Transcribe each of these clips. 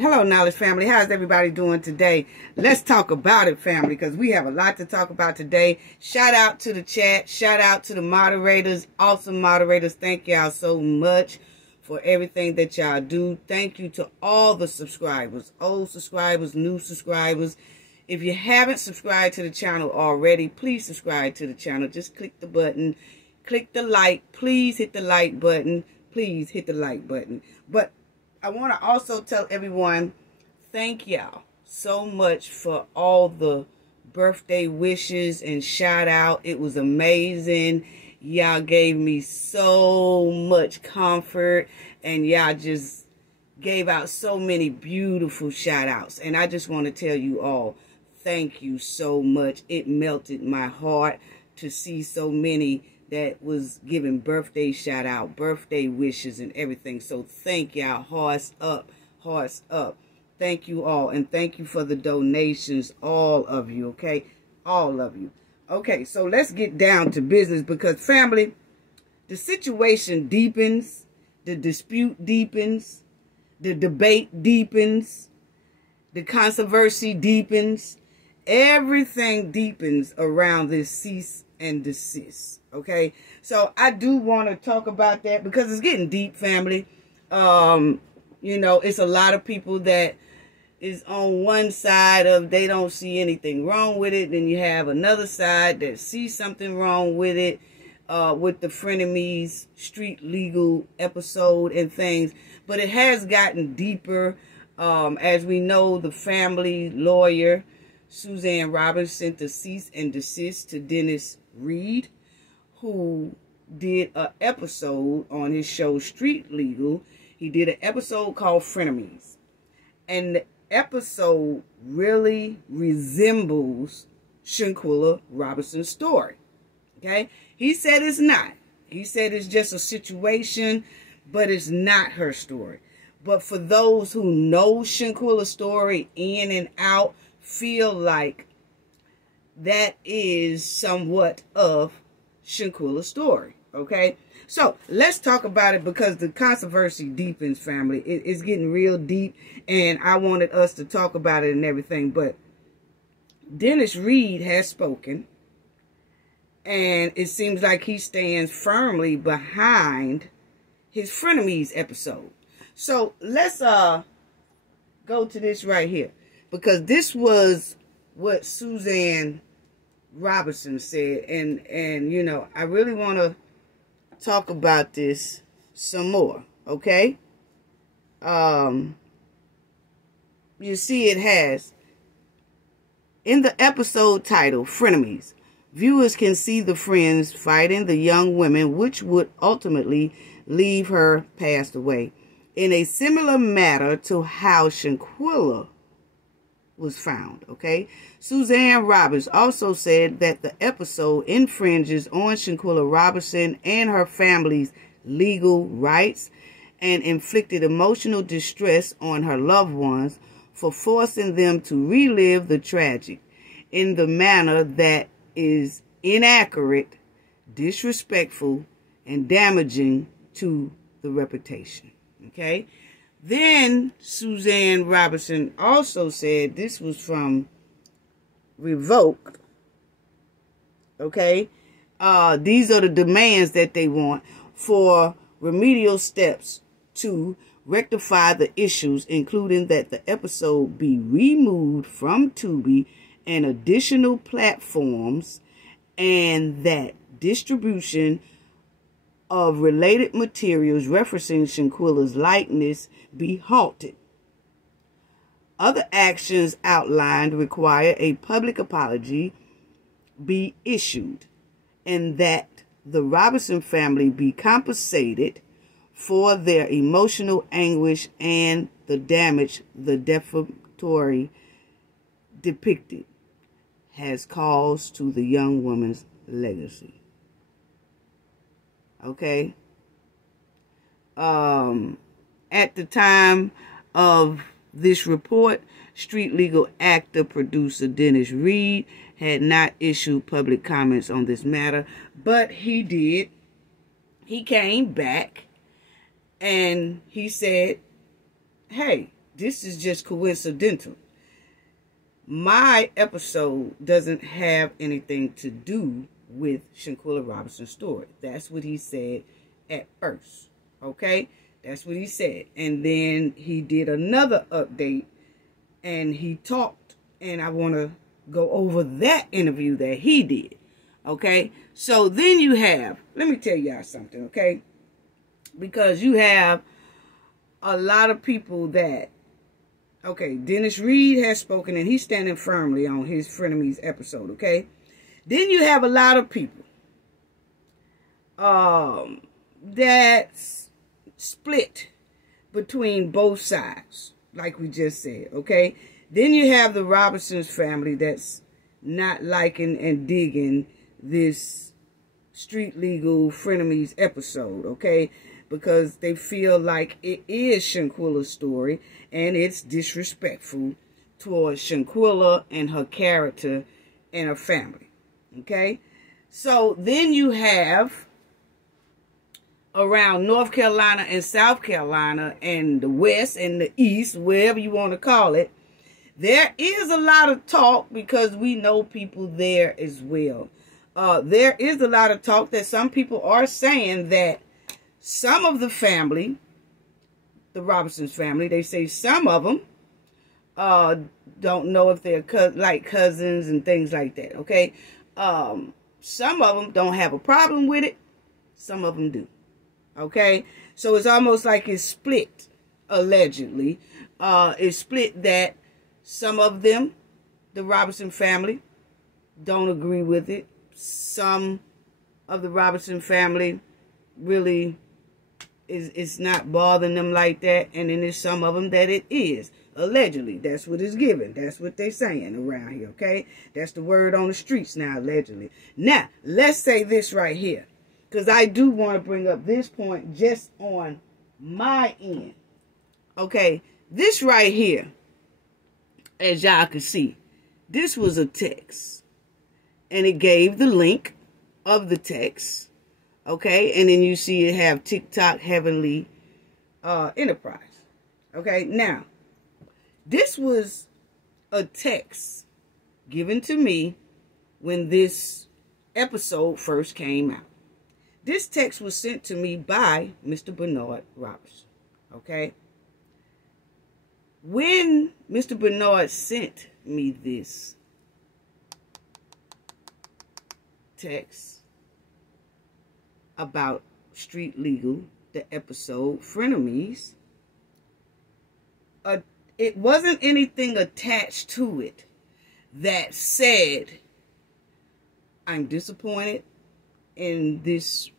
Hello, Knowledge family. How's everybody doing today? Let's talk about it, family, because we have a lot to talk about today. Shout out to the chat. Shout out to the moderators. Awesome moderators. Thank y'all so much for everything that y'all do. Thank you to all the subscribers, old subscribers, new subscribers. If you haven't subscribed to the channel already, please subscribe to the channel. Just click the button. Click the like. Please hit the like button. Please hit the like button. But I want to also tell everyone, thank y'all so much for all the birthday wishes and shout out. It was amazing. Y'all gave me so much comfort and y'all just gave out so many beautiful shout outs. And I just want to tell you all, thank you so much. It melted my heart to see so many that was giving birthday shout out, birthday wishes and everything. So thank y'all. Hearts up, hearts up. Thank you all. And thank you for the donations, all of you, okay? All of you. Okay, so let's get down to business because, family, the situation deepens, the dispute deepens, the debate deepens, the controversy deepens. Everything deepens around this cease and desist. Okay, so I do want to talk about that because it's getting deep, family. You know, it's a lot of people that is on one side of they don't see anything wrong with it. Then you have another side that sees something wrong with it, with the frenemies, street legal episode and things. But it has gotten deeper. As we know, the family lawyer, Suzanne Roberts, sent the cease and desist to Dennis Reed, who did an episode on his show Street Legal. He did an episode called Frenemies. And the episode really resembles Shanquella Robinson's story. Okay? He said it's not. He said it's just a situation, but it's not her story. But for those who know Shanquella's story in and out, feel like that is somewhat of Shanquella's story, okay? So, let's talk about it because the controversy deepens, family. It's getting real deep, and I wanted us to talk about it and everything, but Dennis Reed has spoken, and it seems like he stands firmly behind his Frenemies episode. So, let's go to this right here, because this was what Suzanne Robinson said, and you know, I really want to talk about this some more, okay? You see, it has in the episode title Frenemies, viewers can see the friends fighting the young women, which would ultimately leave her passed away, in a similar manner to how Shanquella was found, okay? Suzanne Roberts also said that the episode infringes on Shanquella Robinson and her family's legal rights and inflicted emotional distress on her loved ones for forcing them to relive the tragic in the manner that is inaccurate, disrespectful, and damaging to the reputation, okay? Then Suzanne Robinson also said, this was from Revoked, okay? These are the demands that they want for remedial steps to rectify the issues, including that the episode be removed from Tubi and additional platforms, and that distribution of related materials referencing Shanquella's likeness be halted. Other actions outlined require a public apology be issued and that the Robinson family be compensated for their emotional anguish and the damage the defamatory depicted has caused to the young woman's legacy. Okay. At the time of this report, street legal actor producer Dennis Reed had not issued public comments on this matter, but he did. He came back and he said, hey, this is just coincidental. My episode doesn't have anything to do with Shanquella Robinson's story. That's what he said at first. Okay? That's what he said. And then he did another update and he talked, and I want to go over that interview that he did. Okay? So then you have, let me tell y'all something, okay? Because you have a lot of people that, okay, Dennis Reed has spoken, and he's standing firmly on his Frenemies episode, okay? Then you have a lot of people that's split between both sides, like we just said, okay? Then you have the Robinsons family that's not liking and digging this street legal Frenemies episode, okay? Because they feel like it is Shanquella's story and it's disrespectful towards Shanquella and her character and her family, okay? So then you have around North Carolina and South Carolina and the West and the East, wherever you want to call it, there is a lot of talk because we know people there as well. There is a lot of talk that some people are saying that some of the family, the Robinsons family, they say some of them don't know if they're like cousins and things like that, okay? Some of them don't have a problem with it. Some of them do, okay? So it's almost like it's split, allegedly. It's split that some of them, the Robinson family, don't agree with it. Some of the Robinson family really it's not bothering them like that, and then there's some of them that it is. Allegedly, that's what it's given. That's what they're saying around here, okay? That's the word on the streets now, allegedly. Now, let's say this right here, because I do want to bring up this point just on my end. Okay, this right here, as y'all can see, this was a text, and it gave the link of the text. Okay, and then you see it have TikTok Heavenly Enterprise. Okay, now, this was a text given to me when this episode first came out. This text was sent to me by Mr. Bernard Robertson. Okay, when Mr. Bernard sent me this text about Street Legal, the episode Frenemies, it wasn't anything attached to it that said, I'm disappointed in this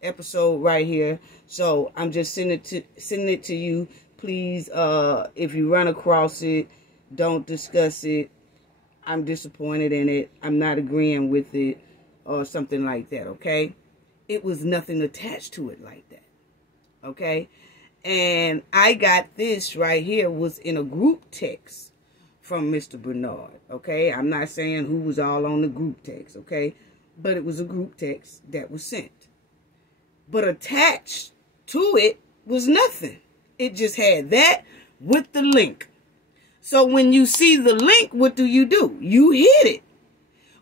episode right here, so I'm just sending it to you. Please, if you run across it, don't discuss it. I'm disappointed in it. I'm not agreeing with it, or something like that, okay? It was nothing attached to it like that, okay? And I got this right here was in a group text from Mr. Bernard, okay? I'm not saying who was all on the group text, okay? But it was a group text that was sent. But attached to it was nothing. It just had that with the link. So when you see the link, what do? You hit it.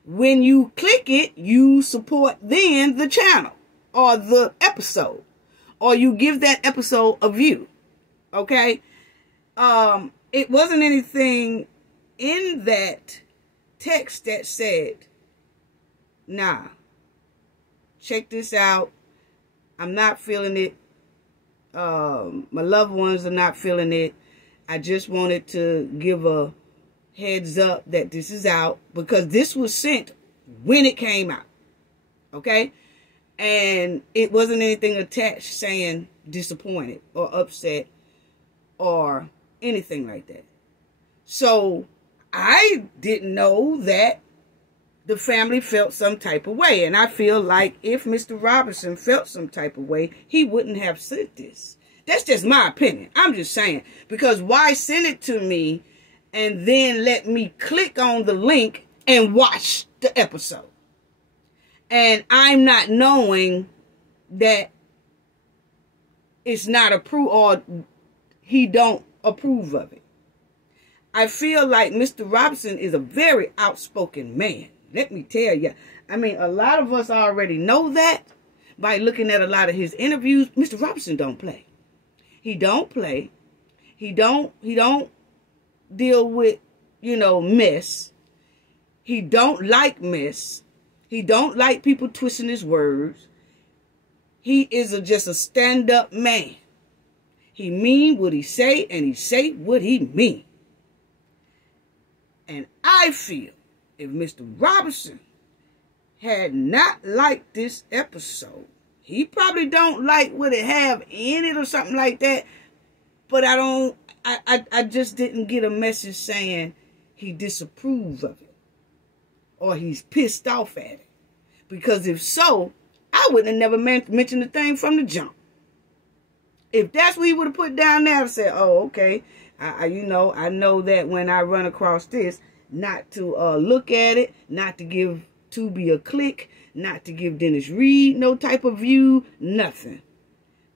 When you click it, you support then the channel or the episode, or you give that episode a view, okay? It wasn't anything in that text that said, nah, check this out. I'm not feeling it. My loved ones are not feeling it. I just wanted to give a heads up that this is out, because this was sent when it came out, okay? And it wasn't anything attached saying disappointed or upset or anything like that. So I didn't know that the family felt some type of way. And I feel like if Mr. Robinson felt some type of way, he wouldn't have sent this. That's just my opinion. I'm just saying. Because why send it to me and then let me click on the link and watch the episode? And I'm not knowing that it's not approved, or he don't approve of it. I feel like Mr. Robinson is a very outspoken man. Let me tell you. I mean, a lot of us already know that by looking at a lot of his interviews. Mr. Robinson don't play. He don't play. He don't deal with, mess. He don't like mess. He don't like people twisting his words. He is just a stand-up man. He mean what he say, and he say what he mean. And I feel if Mr. Robinson had not liked this episode, he probably don't like what it have in it or something like that. But I just didn't get a message saying he disapproved of it or he's pissed off at it. Because if so, I wouldn't have never mentioned the thing from the jump. If that's what he would have put down there and said, oh, okay, I know that when I run across this, not to look at it, not to give Tubi a click, not to give Dennis Reed no type of view, nothing.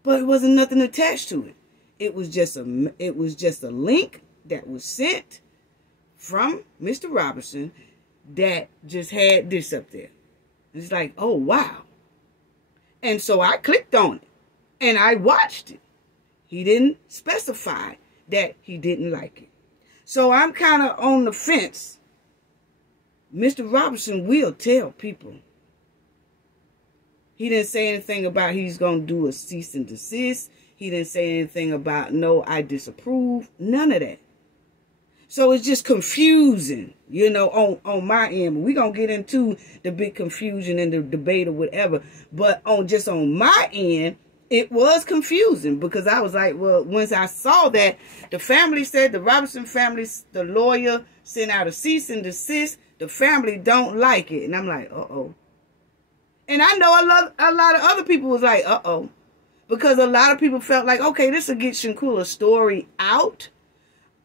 But it wasn't nothing attached to it. It was just a link that was sent from Mr. Robinson that just had this up there. It's like, oh, wow. And so I clicked on it and I watched it. He didn't specify that he didn't like it. So I'm kind of on the fence. Mr. Robinson will tell people. He didn't say anything about he's going to do a cease and desist. He didn't say anything about, no, I disapprove. None of that. So it's just confusing, on my end. We're going to get into the big confusion and the debate or whatever. But on my end, it was confusing because I was like, well, once I saw that, the family said, the Robinson family, the lawyer sent out a cease and desist. The family don't like it. And I'm like, uh-oh. And I know a lot of other people was like, uh-oh. Because a lot of people felt like, okay, this will get Shanquella's story out.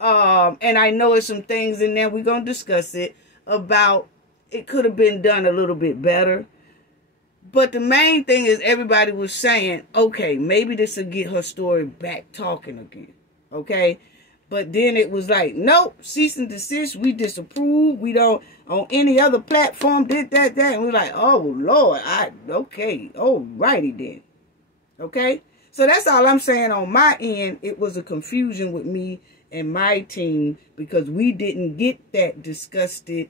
And I know there's some things in there, we're going to discuss it, about it could have been done a little bit better. But the main thing is everybody was saying, okay, maybe this will get her story back talking again. Okay? But then it was like, nope, cease and desist, we disapprove, we don't, on any other platform, did that. And we're like, oh, Lord, okay, alrighty then. Okay? So that's all I'm saying on my end. It was a confusion with me and my team because we didn't get that disgusted.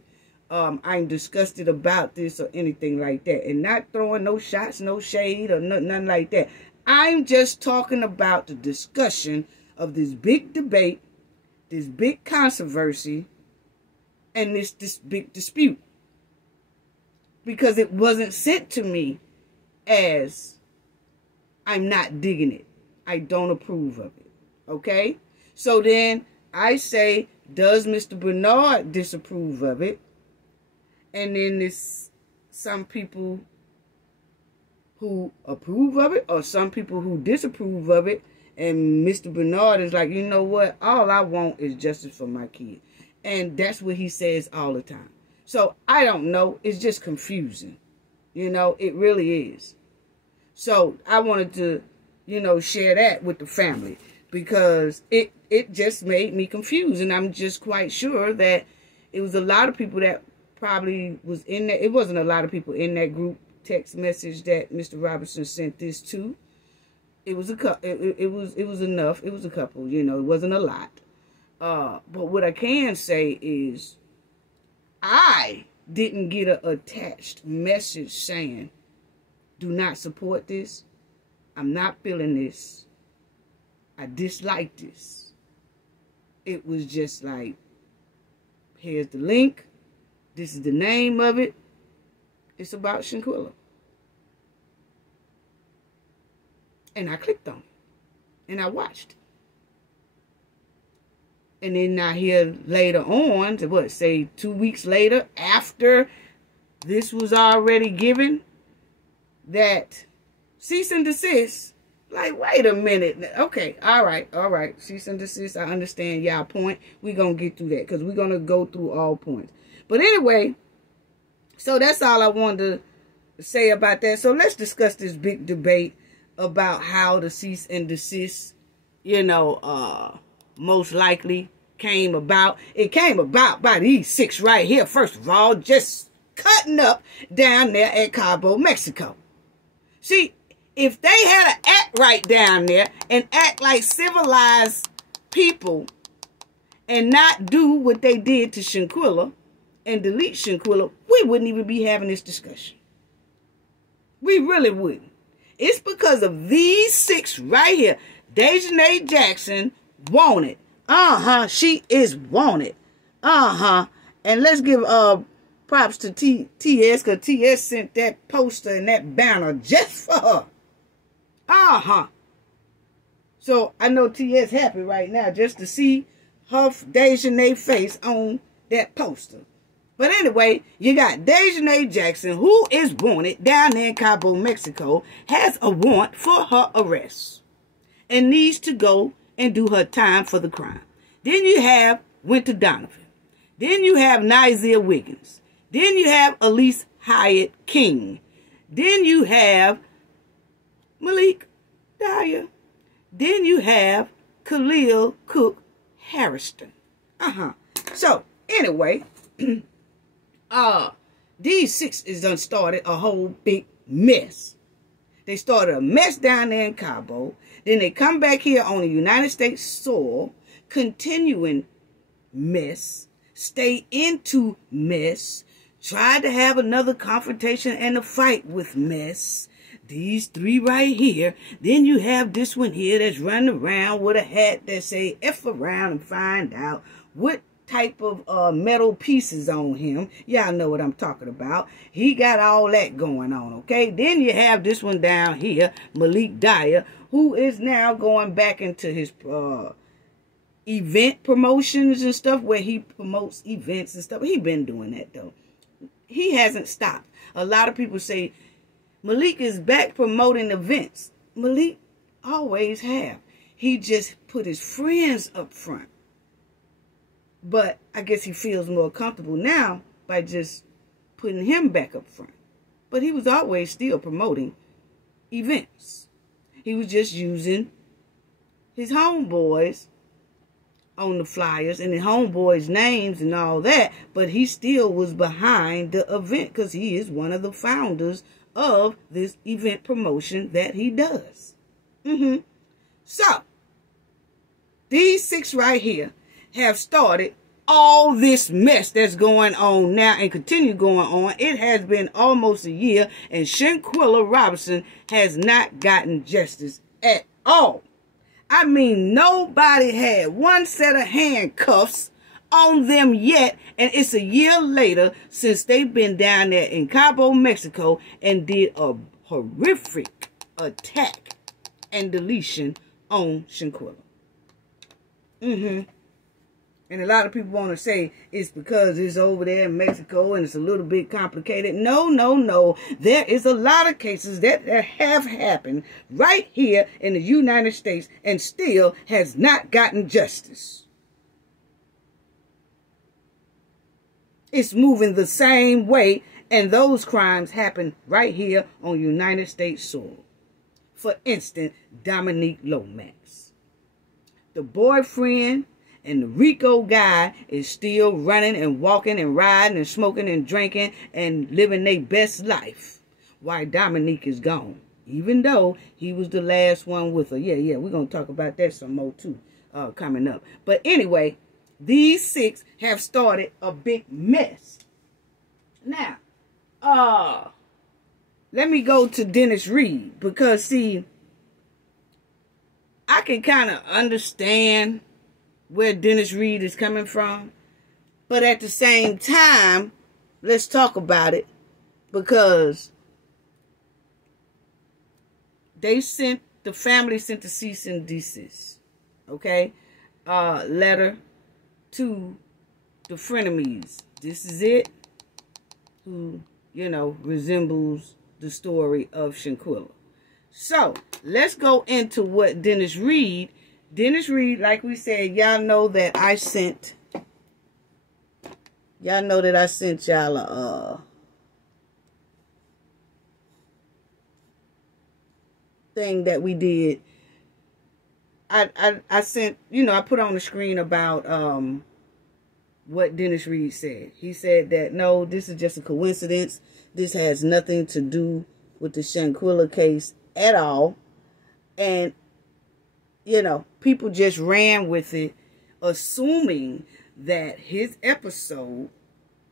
I'm disgusted about this or anything like that. And not throwing no shots, no shade or nothing like that. I'm just talking about the discussion of this big debate, this big controversy, and this big dispute. Because it wasn't sent to me as I'm not digging it. I don't approve of it. Okay? So then I say, does Mr. Bernard disapprove of it? And then there's some people who approve of it or some people who disapprove of it. And Mr. Bernard is like, you know what? All I want is justice for my kid. And that's what he says all the time. So I don't know. It's just confusing. It really is. So I wanted to, share that with the family because it just made me confused. And I'm just quite sure that it was a lot of people that probably was in that. It wasn't a lot of people in that group text message that Mr. Robinson sent this to. It was it was enough. It was a couple, it wasn't a lot. But what I can say is I didn't get an attached message saying, do not support this. I'm not feeling this. I dislike this. It was just like, here's the link. This is the name of it. It's about Shanquella. And I clicked on it. And I watched it. And then I hear later on, say 2 weeks later, after this was already given, that cease and desist. Like, wait a minute. Okay, all right. Cease and desist. I understand y'all point. We're going to get through that because we're going to go through all points. But anyway, so that's all I wanted to say about that. So let's discuss this big debate about how the cease and desist, most likely came about. It came about by these 6 right here. First of all, just cutting up down there at Cabo, Mexico. See, if they had to act right down there and act like civilized people and not do what they did to Shanquella and delete Shanquella, we wouldn't even be having this discussion. We really wouldn't. It's because of these 6 right here. Dejanay Jackson wanted. She is wanted. And let's give props to TS, because TS sent that poster and that banner just for her. So I know TS happy right now just to see her Dejanay face on that poster. But anyway, you got Dejanay Jackson, who is wanted down there in Cabo, Mexico, has a warrant for her arrest and needs to go and do her time for the crime. Then you have Winter Donovan. Then you have Nizia Wiggins. Then you have Elise Hyatt King. Then you have Malik Dyer. Then you have Khalil Cook Harrison. So, anyway, these 6 is done started a whole big mess. They started a mess down there in Cabo. Then they come back here on the United States soil, continuing mess, stay into mess, tried to have another confrontation and a fight with mess. These 3 right here. Then you have this one here that's running around with a hat that say F around and find out what type of metal pieces on him. Y'all know what I'm talking about. He got all that going on, okay? Then you have this one down here, Malik Dyer, who is now going back into his event promotions and stuff, where he promotes events and stuff. He been doing that, though. He hasn't stopped. A lot of people say Malik is back promoting events. Malik always have. He just put his friends up front. But I guess he feels more comfortable now by just putting him back up front. But he was always still promoting events. He was just using his homeboys on the flyers and the homeboys' names and all that. But he still was behind the event because he is one of the founders of this event promotion that he does. So, these 6 right here have started all this mess that's going on now and continue going on. It has been almost a year, and Shanquella Robinson has not gotten justice at all. I mean, nobody had one set of handcuffs on them yet, and it's a year later since they've been down there in Cabo, Mexico, and did a horrific attack and deletion on Shanquella. And a lot of people want to say it's because it's over there in Mexico and it's a little bit complicated. No. There is a lot of cases that have happened right here in the United States and still has not gotten justice. It's moving the same way, and those crimes happen right here on United States soil. For instance, Dominique Lomax. The boyfriend and the Rico guy is still running and walking and riding and smoking and drinking and living their best life while Dominique is gone. Even though he was the last one with her. Yeah, we're going to talk about that some more too coming up. But anyway, these 6 have started a big mess. Now, let me go to Dennis Reed, because see, I can kind of understand where Dennis Reed is coming from, but at the same time, let's talk about it, because the family sent the cease and desist, okay, letter to the frenemies. This is it, who, you know, resembles the story of Shanquella. So, let's go into what Dennis Reed, like we said, y'all know that I sent y'all a thing that we did. I sent, I put on the screen about what Dennis Reed said. He said that, no, this is just a coincidence. This has nothing to do with the Shanquella case at all. And, people just ran with it, assuming that his episode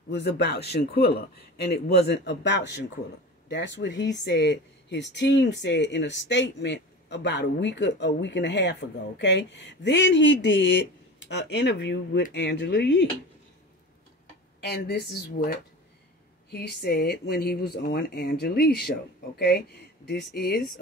was about Shanquella, and it wasn't about Shanquella. That's what he said. His team said in a statement about a week and a half ago, okay? Then he did an interview with Angela Yee. And this is what he said when he was on Angela Yee's show, okay? This is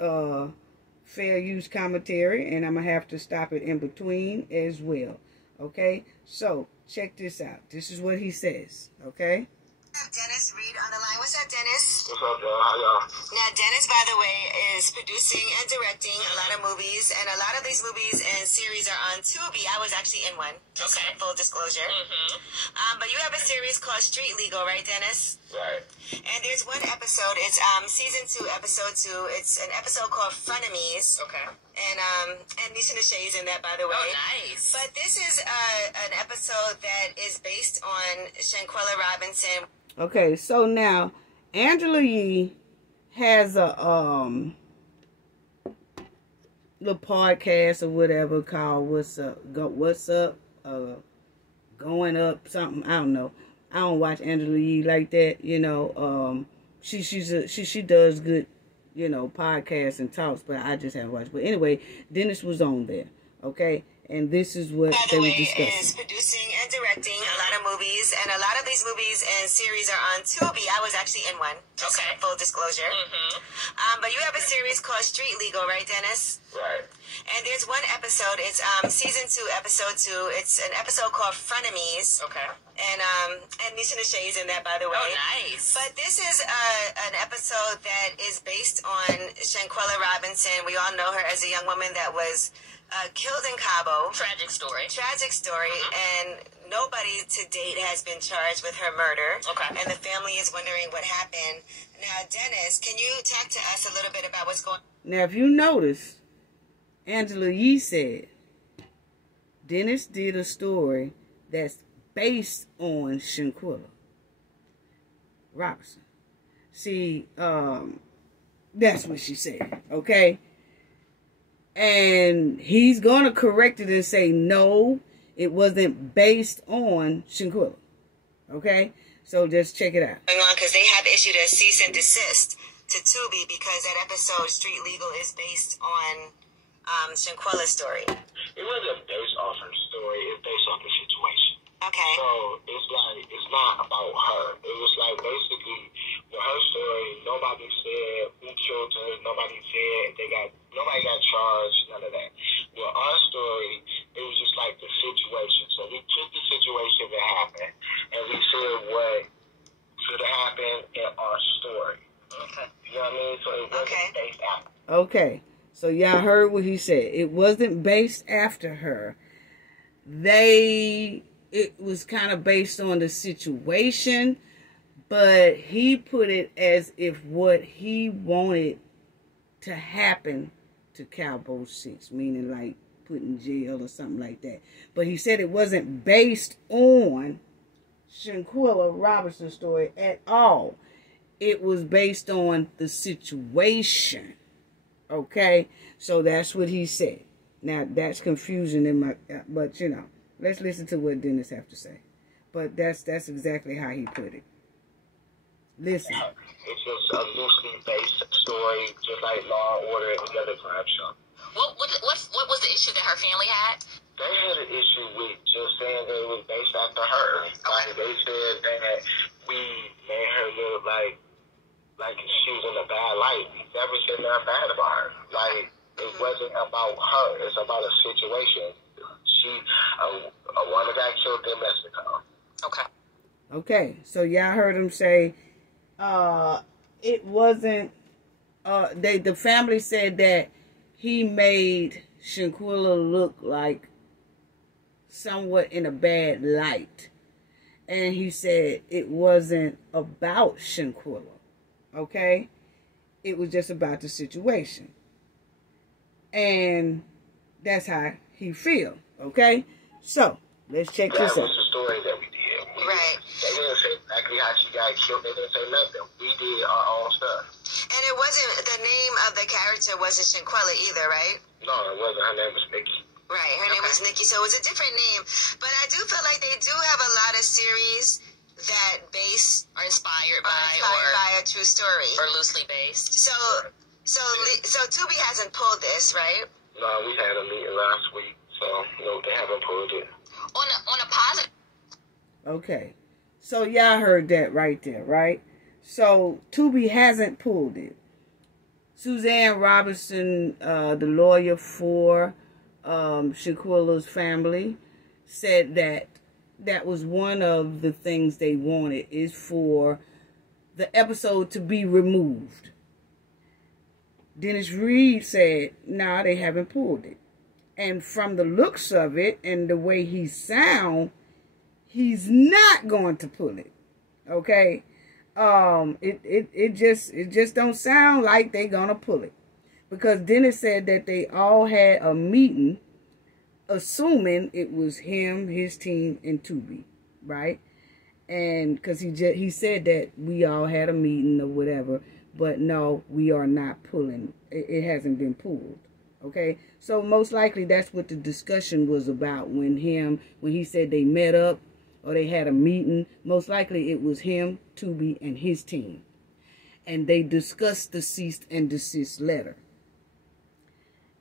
fair use commentary, and I'm going to have to stop it in between as well, okay? So, check this out. This is what he says, okay? Dennis Reed on the line. What's up, Dennis? What's up, y'all? How y'all? Now, Dennis, by the way, is producing and directing a lot of movies, and a lot of these movies and series are on Tubi. I was actually in one, just full disclosure. But you have a series called Street Legal, right, Dennis? Right. And there's one episode. It's season 2, episode 2. It's an episode called Frenemies. Okay. And Nisha Shay's in that, by the way. Oh, nice. But this is an episode that is based on Shanquella Robinson. Okay, so now Angela Yee has a little podcast or whatever called What's Up, Going Up, something. I don't know. I don't watch Angela Yee like that, she does good, podcasts and talks, but I just haven't watched. But anyway, Dennis was on there, okay? And this is what they were discussing. Is producing and directing a lot of movies, and a lot of these movies and series are on Tubi. I was actually in one. Just full disclosure. But you have a series called Street Legal, right, Dennis? Right. And there's one episode. It's season 2, episode 2. It's an episode called Frenemies. Okay. And Nisha Shay's in that, by the way. Oh, nice. But this is an episode that is based on Shanquella Robinson. We all know her as a young woman that was killed in Cabo. Tragic story. And nobody to date has been charged with her murder. Okay. And the family is wondering what happened. Now, Dennis, can you talk to us a little bit about what's going on? Now, if you notice, Angela Yee said Dennis did a story that's based on Shanquella Robinson. See, that's what she said, okay? And he's going to correct it and say, no, it wasn't based on Shanquella. Okay? So just check it out. Because they have issued a cease and desist to Tubi because that episode, Street Legal, is based on Shanquella's story. It wasn't based off her story. It's based off the situation. Okay. So it's not about her. It was like basically with her story, nobody said who killed her. Nobody said nobody got charged. None of that. With our story, it was just like the situation. So we took the situation that happened and we said what should have happened in our story. Okay. You know what I mean? So it wasn't based after. Okay. So y'all heard what he said. It wasn't based after her. It was kind of based on the situation, but he put it as if what he wanted to happen to Cabo 6, meaning like put in jail or something like that. But he said it wasn't based on Shanquella Robinson's story at all. It was based on the situation. Okay? So that's what he said. Now, that's confusing in my, but let's listen to what Dennis have to say. But that's exactly how he put it. Listen. It's just a loosely based story, just like Law and Order and the other crime show. What was the issue that her family had? They had an issue with just saying that it was based after her. Like they said that we made her look like she was in a bad light. We never said nothing bad about her. Like it wasn't about her. It's about a situation. A woman got killed in Mexico. Okay. Okay, so y'all heard him say it wasn't the family said that he made Shanquella look like somewhat in a bad light. And he said it wasn't about Shanquella. Okay? It was just about the situation. And that's how he feel. Okay, so let's check this out. That was the story that we did. Right. They didn't say exactly how she got killed. They didn't say nothing. We did our own stuff. And it wasn't, the name of the character wasn't Shanquella either, right? No, it wasn't. Her name was Nikki. Right, her name was Nikki, so it was a different name. But I do feel like they do have a lot of series that Are inspired by a true story. or loosely based. So Tubi hasn't pulled this, right? No, we had a meeting last week, so no, they haven't pulled it. On a positive. Okay, so y'all heard that right there, right? So Tubi hasn't pulled it. Suzanne Robinson, the lawyer for Shanquella's family, said that was one of the things they wanted, is for the episode to be removed. Dennis Reed said, nah, they haven't pulled it. And from the looks of it and the way he sound, he's not going to pull it. Okay? It just don't sound like they gonna pull it. Because Dennis said that they all had a meeting, assuming it was him, his team, and Tubi, right? And because he said that we all had a meeting or whatever, but no, we are not pulling. It hasn't been pulled. Okay, so most likely that's what the discussion was about when he said they met up or they had a meeting. Most likely it was him, Tubi, and his team, and they discussed the cease and desist letter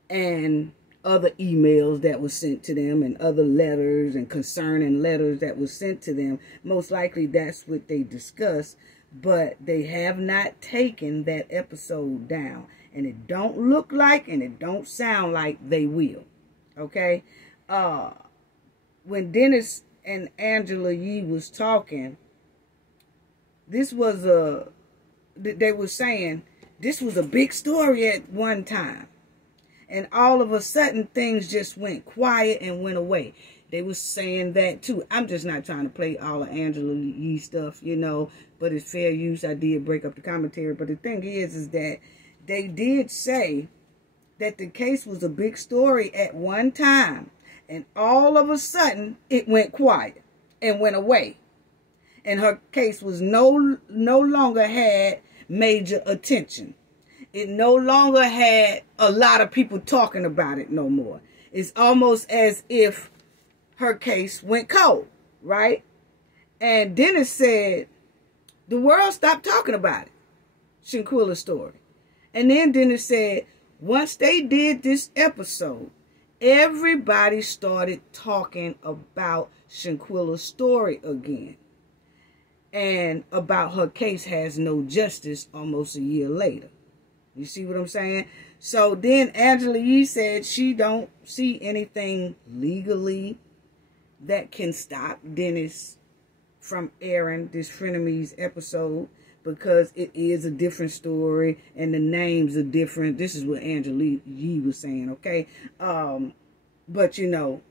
and other emails that was sent to them and other letters and concerning letters that was sent to them. Most likely that's what they discussed, but they have not taken that episode down. And it don't look like and it don't sound like they will. Okay? When Dennis and Angela Yee was talking, they were saying this was a big story at one time. And all of a sudden, things just went quiet and went away. They were saying that too. I'm just not trying to play all of Angela Yee stuff, you know, but it's fair use. I did break up the commentary. But the thing is that they did say that the case was a big story at one time. And all of a sudden, it went quiet and went away. And her case was no longer had major attention. It no longer had a lot of people talking about it no more. It's almost as if her case went cold, right? And Dennis said, the world stopped talking about it. Shanquella's story. And then Dennis said, once they did this episode, everybody started talking about Shanquella's story again. And about her case has no justice almost a year later. You see what I'm saying? So then Angela Yee said she don't see anything legally that can stop Dennis from airing this Frenemies episode, because it is a different story and the names are different. This is what Angela Yee was saying, okay? But, you know,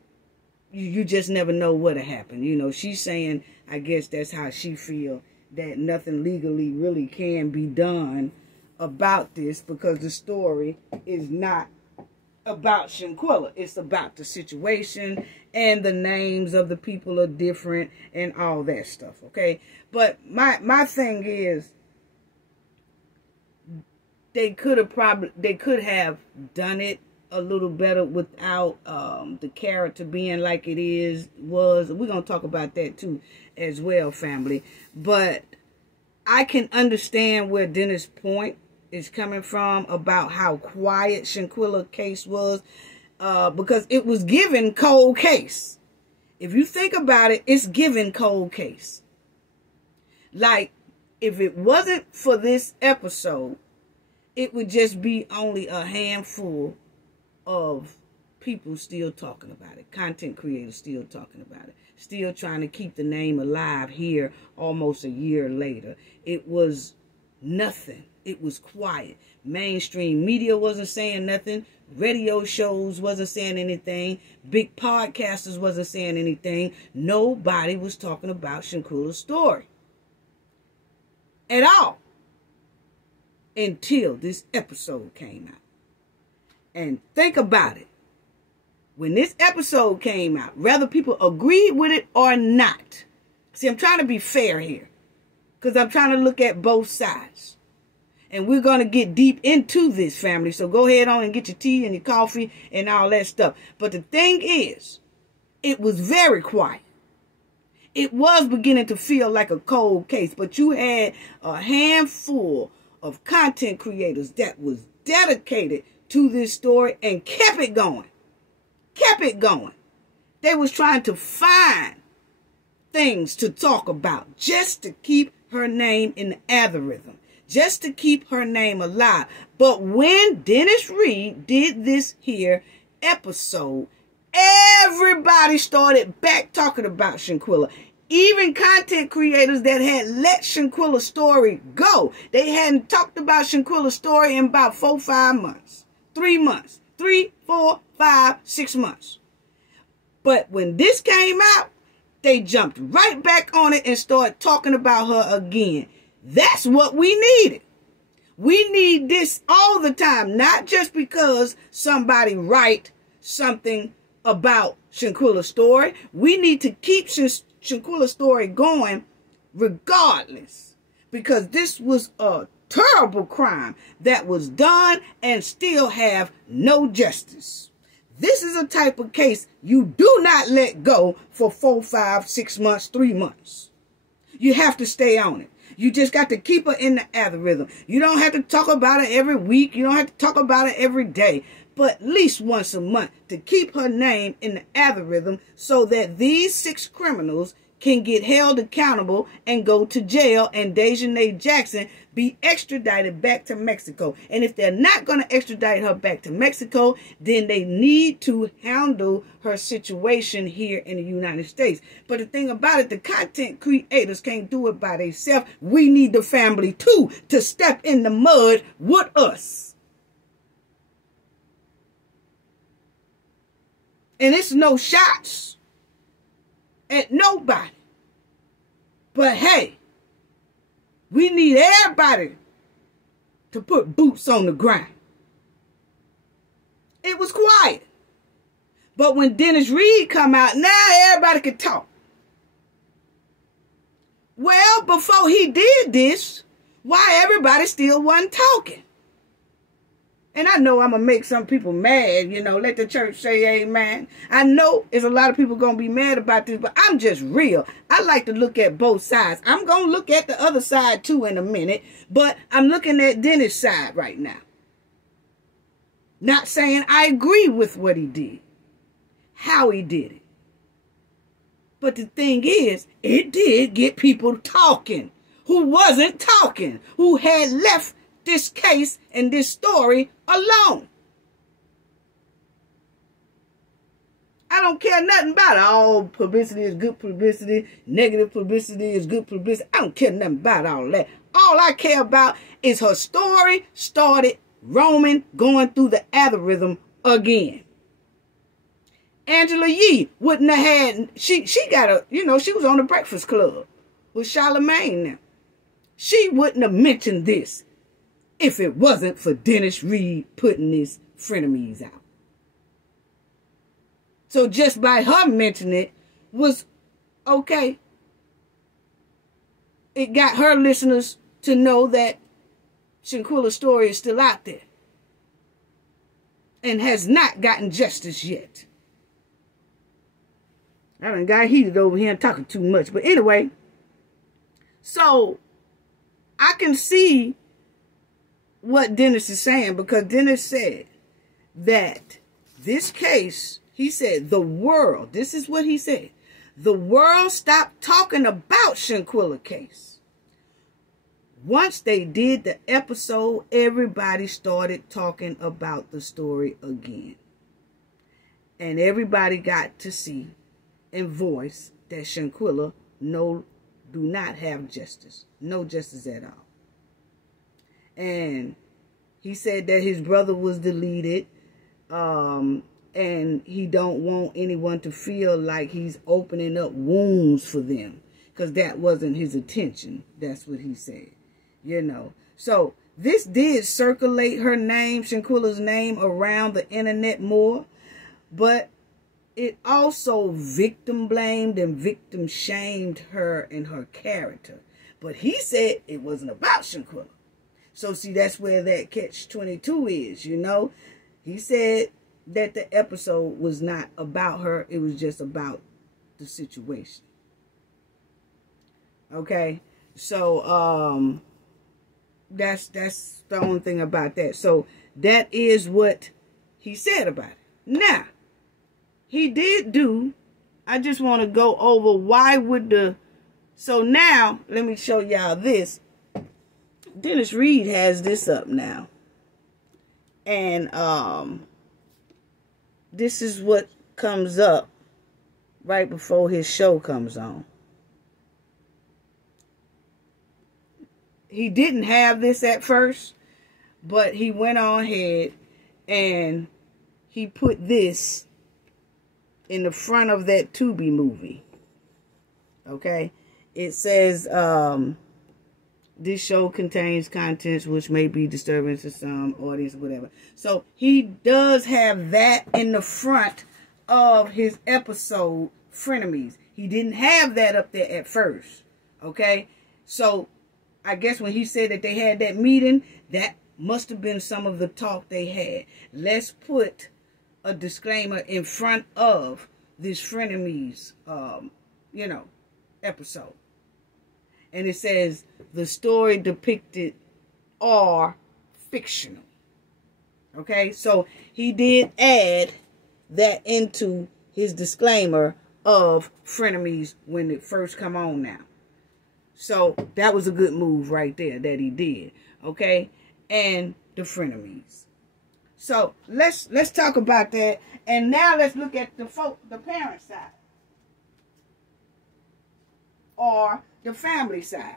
you just never know what'll happen. You know, she's saying, I guess that's how she feel, that nothing legally really can be done about this, because the story is not about Shanquella. It's about the situation, and the names of the people are different and all that stuff, okay? But my thing is, they could have done it a little better without the character being like it was. We're going to talk about that too as well, family. But I can understand where Dennis' point is coming from about how quiet Shanquella's case was, because it was given cold case. If you think about it, it's given cold case. Like, if it wasn't for this episode, it would just be only a handful of people still talking about it. Content creators still talking about it. Still trying to keep the name alive here almost a year later. It was nothing. It was quiet. Mainstream media wasn't saying nothing. Radio shows wasn't saying anything. Big podcasters wasn't saying anything. Nobody was talking about Shanquella's story at all until this episode came out. And think about it. when this episode came out, whether people agreed with it or not. See, I'm trying to be fair here, because I'm trying to look at both sides. And we're going to get deep into this, family. So go ahead on and get your tea and your coffee and all that stuff. But the thing is, it was very quiet. It was beginning to feel like a cold case. But you had a handful of content creators that was dedicated to this story and kept it going. Kept it going. They was trying to find things to talk about just to keep her name in the algorithm. Just to keep her name alive. But when Dennis Reed did this here episode, everybody started back talking about Shanquella. Even content creators that had let Shanquella's story go. They hadn't talked about Shanquella's story in about 4-5 months. 3 months. 3, 4, 5, 6 months. But when this came out, they jumped right back on it and started talking about her again. That's what we needed. We need this all the time, not just because somebody write something about Shanquella's story. We need to keep Shanquella's story going regardless, because this was a terrible crime that was done and still have no justice. This is a type of case you do not let go for 4, 5, 6 months, 3 months. You have to stay on it. You just got to keep her in the algorithm. You don't have to talk about it every week. You don't have to talk about it every day. But at least once a month to keep her name in the algorithm so that these 6 criminals can get held accountable and go to jail, and Dejanay Jackson be extradited back to Mexico. And if they're not going to extradite her back to Mexico, then they need to handle her situation here in the United States. But the thing about it, the content creators can't do it by themselves. We need the family too to step in the mud with us. And it's no shots at nobody. But hey, we need everybody to put boots on the ground. It was quiet. But when Dennis Reed come out, now everybody can talk. Well, before he did this, why everybody still wasn't talking? And I know I'm going to make some people mad, you know, let the church say amen. I know there's a lot of people going to be mad about this, but I'm just real. I like to look at both sides. I'm going to look at the other side too in a minute, but I'm looking at Dennis' side right now. Not saying I agree with what he did, how he did it. But the thing is, it did get people talking who wasn't talking, who had left this case and this story alone. I don't care nothing about it. All publicity is good publicity. Negative publicity is good publicity. I don't care nothing about all that. All I care about is her story started roaming, going through the algorithm again. Angela Yee wouldn't have had, she got a, you know, she was on the Breakfast Club with Charlamagne now. She wouldn't have mentioned this if it wasn't for Dennis Reed putting his frenemies out. So just by her mentioning it was okay. It got her listeners to know that Shanquella's story is still out there and has not gotten justice yet. I done got heated over here and talking too much. But anyway, so I can see what Dennis is saying, because Dennis said that this case, he said, the world, this is what he said, the world stopped talking about Shanquella case. Once they did the episode, everybody started talking about the story again. And everybody got to see and voice that Shanquella do not have justice. No justice at all. And he said that his brother was deleted. And he don't want anyone to feel like he's opening up wounds for them, because that wasn't his intention. That's what he said. You know. So this did circulate her name, Shanquella's name, around the internet more. But it also victim blamed and victim shamed her and her character. But he said it wasn't about Shanquella. So see, that's where that catch-22 is, you know. He said that the episode was not about her. It was just about the situation. Okay. So, that's the only thing about that. So that is what he said about it. Now, he did do, I just want to go over why would so now, let me show y'all this. Dennis Reed has this up now. And this is what comes up right before his show comes on. He didn't have this at first, but he went on ahead and he put this in the front of that Tubi movie. Okay? It says, this show contains contents which may be disturbing to some audience, whatever. So he does have that in the front of his episode, Frenemies. He didn't have that up there at first. Okay? So I guess when he said that they had that meeting, that must have been some of the talk they had. Let's put a disclaimer in front of this Frenemies, episode. And it says, the story depicted are fictional. Okay, so he did add that into his disclaimer of Frenemies when it first come on now. So that was a good move right there that he did. Okay, and the Frenemies. So let's talk about that. And now let's look at the parent side. Or the family side.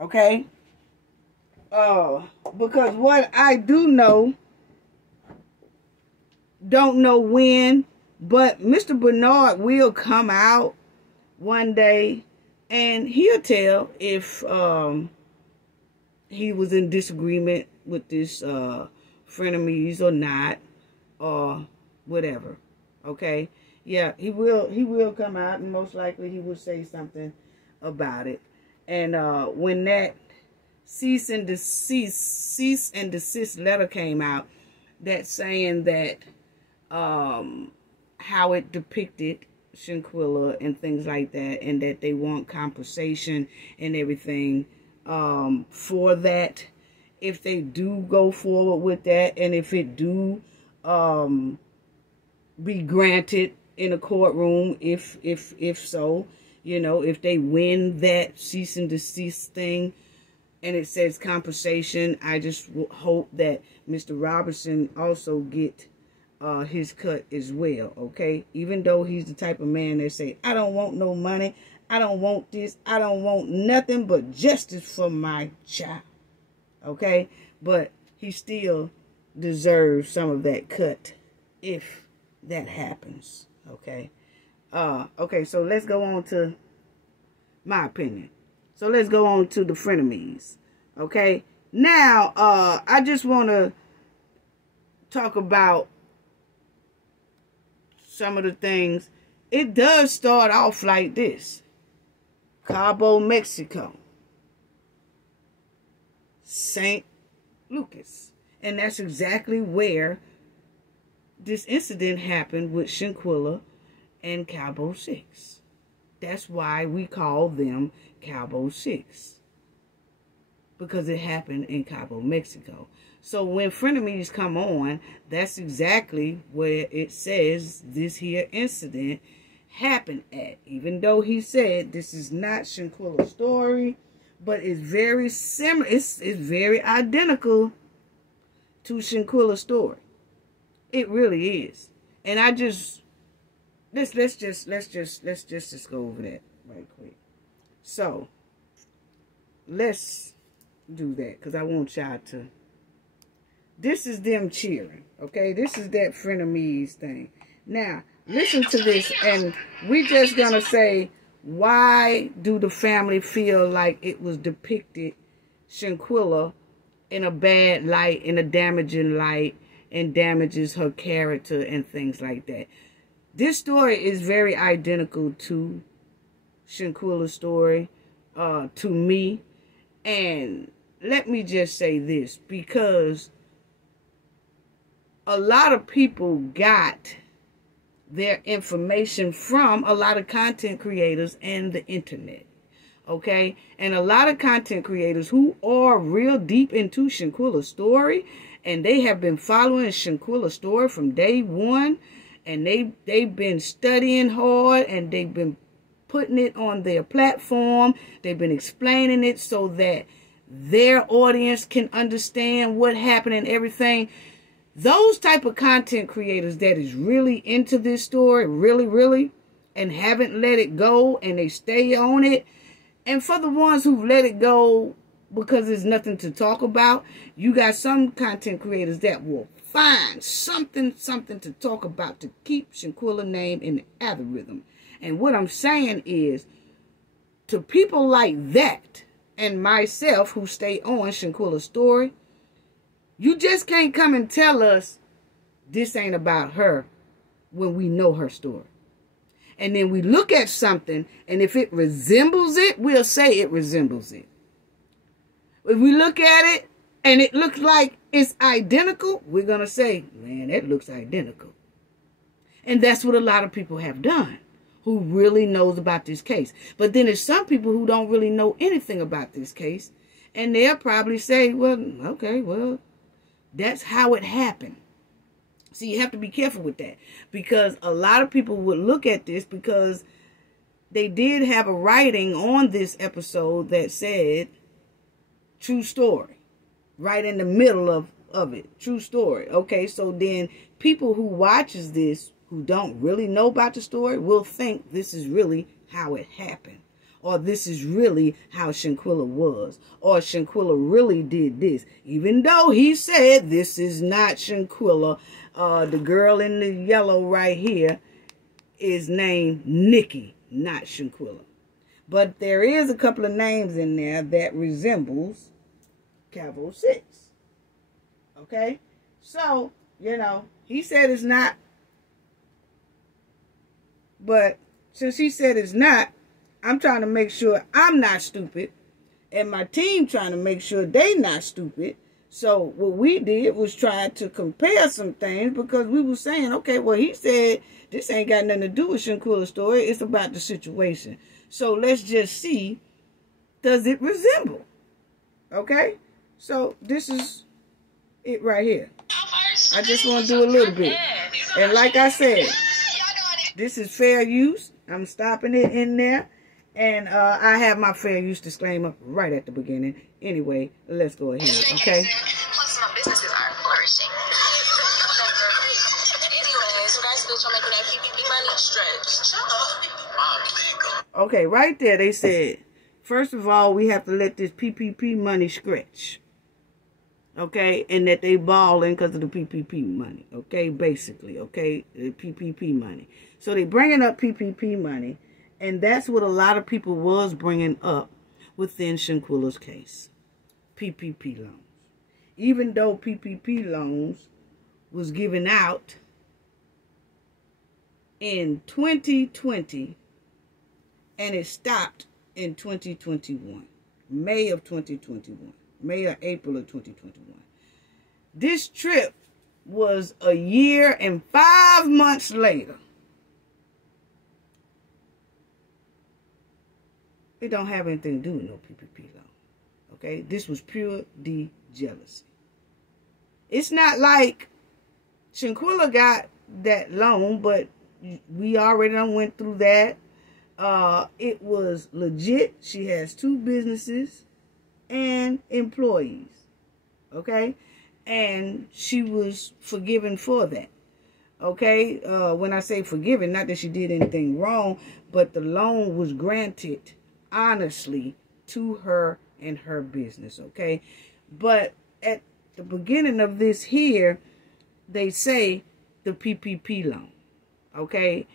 Okay? Because what I do know, don't know when, but Mr. Bernard will come out one day and he'll tell if he was in disagreement with this Frenemies or not, or whatever. Okay? Yeah, he will come out, and most likely he will say something about it. And when that cease and desist letter came out, that saying that how it depicted Shanquella and things like that, and that they want compensation and everything for that, if they do go forward with that, and if it do be granted in a courtroom, if so, you know, if they win that cease and desist thing, and it says compensation, I just hope that Mr. Robertson also get his cut as well, okay? Even though he's the type of man that say, I don't want no money, I don't want this, I don't want nothing but justice for my child, okay? But he still deserves some of that cut if that happens, okay? Okay, so let's go on to my opinion. So let's go on to the Frenemies, okay? Now, I just want to talk about some of the things. It does start off like this. Cabo, Mexico. St. Lucas. And that's exactly where this incident happened with Shanquella and Cabo 6. That's why we call them Cabo 6. Because it happened in Cabo, Mexico. So when Frenemies come on, that's exactly where it says this here incident happened at. Even though he said this is not Shanquella's story, but it's very similar. It's very identical to Shanquella's story. It really is. And I just let's just go over that right quick. So let's do that, because I want y'all to. This is them cheering, okay? This is that Frenemies thing. Now, listen to this, and we just gonna say, why do the family feel like it was depicted Shanquella in a bad light, in a damaging light, and damages her character and things like that? This story is very identical to Shanquella's story, to me. And let me just say this, because a lot of people got their information from a lot of content creators and the internet. Okay? And a lot of content creators who are real deep into Shanquella's story, and they have been following Shanquella's story from day one, and they've been studying hard, and they've been putting it on their platform. They've been explaining it so that their audience can understand what happened and everything. Those type of content creators that is really into this story, really, and haven't let it go, and they stay on it. And for the ones who let it go because there's nothing to talk about, you got some content creators that will find something to talk about to keep Shanquella's name in the algorithm. And what I'm saying is, to people like that, and myself who stay on Shanquella's story, you just can't come and tell us this ain't about her when we know her story. And then we look at something, and if it resembles it, we'll say it resembles it. If we look at it, and it looks like it's identical, we're going to say, man, that looks identical. And that's what a lot of people have done, who really knows about this case. But then there's some people who don't really know anything about this case, and they'll probably say, well, okay, well, that's how it happened. So you have to be careful with that, because a lot of people would look at this, because they did have a writing on this episode that said true story right in the middle of it. True story. Okay, so then people who watches this who don't really know about the story will think this is really how it happened, or this is really how Shanquella was, or Shanquella really did this, even though he said this is not Shanquella. The girl in the yellow right here is named Nikki, not Shanquella. But there is a couple of names in there that resembles Cabo 6. Okay? So, you know, he said it's not. But since he said it's not, I'm trying to make sure I'm not stupid. And my team trying to make sure they not stupid. So what we did was try to compare some things, because we were saying, okay, well, he said this ain't got nothing to do with Shanquella's story. It's about the situation. So let's just see, does it resemble? Okay? So this is it right here. I just want to do a little bit. And like I said, this is fair use. I'm stopping it in there. And I have my fair use disclaimer right at the beginning. Anyway, let's go ahead, okay? Plus, my businesses are flourishing. Anyways, congratulations on making that PPP money stretch. Okay, right there they said, first of all, we have to let this PPP money stretch. Okay, and that they balling because of the PPP money. Okay, basically, okay, the PPP money. So they bringing up PPP money. And that's what a lot of people was bringing up within Shanquella's case. PPP loans. Even though PPP loans was given out in 2020 and it stopped in 2021. May of 2021. May or April of 2021. This trip was a year and 5 months later. It don't have anything to do with no PPP loan. Okay? This was pure D jealousy. It's not like Shanquella got that loan, but we already done went through that. It was legit. She has 2 businesses and employees. Okay? And she was forgiven for that. Okay? When I say forgiven, not that she did anything wrong, but the loan was granted honestly to her and her business, okay? But at the beginning of this here, they say the PPP loan, okay?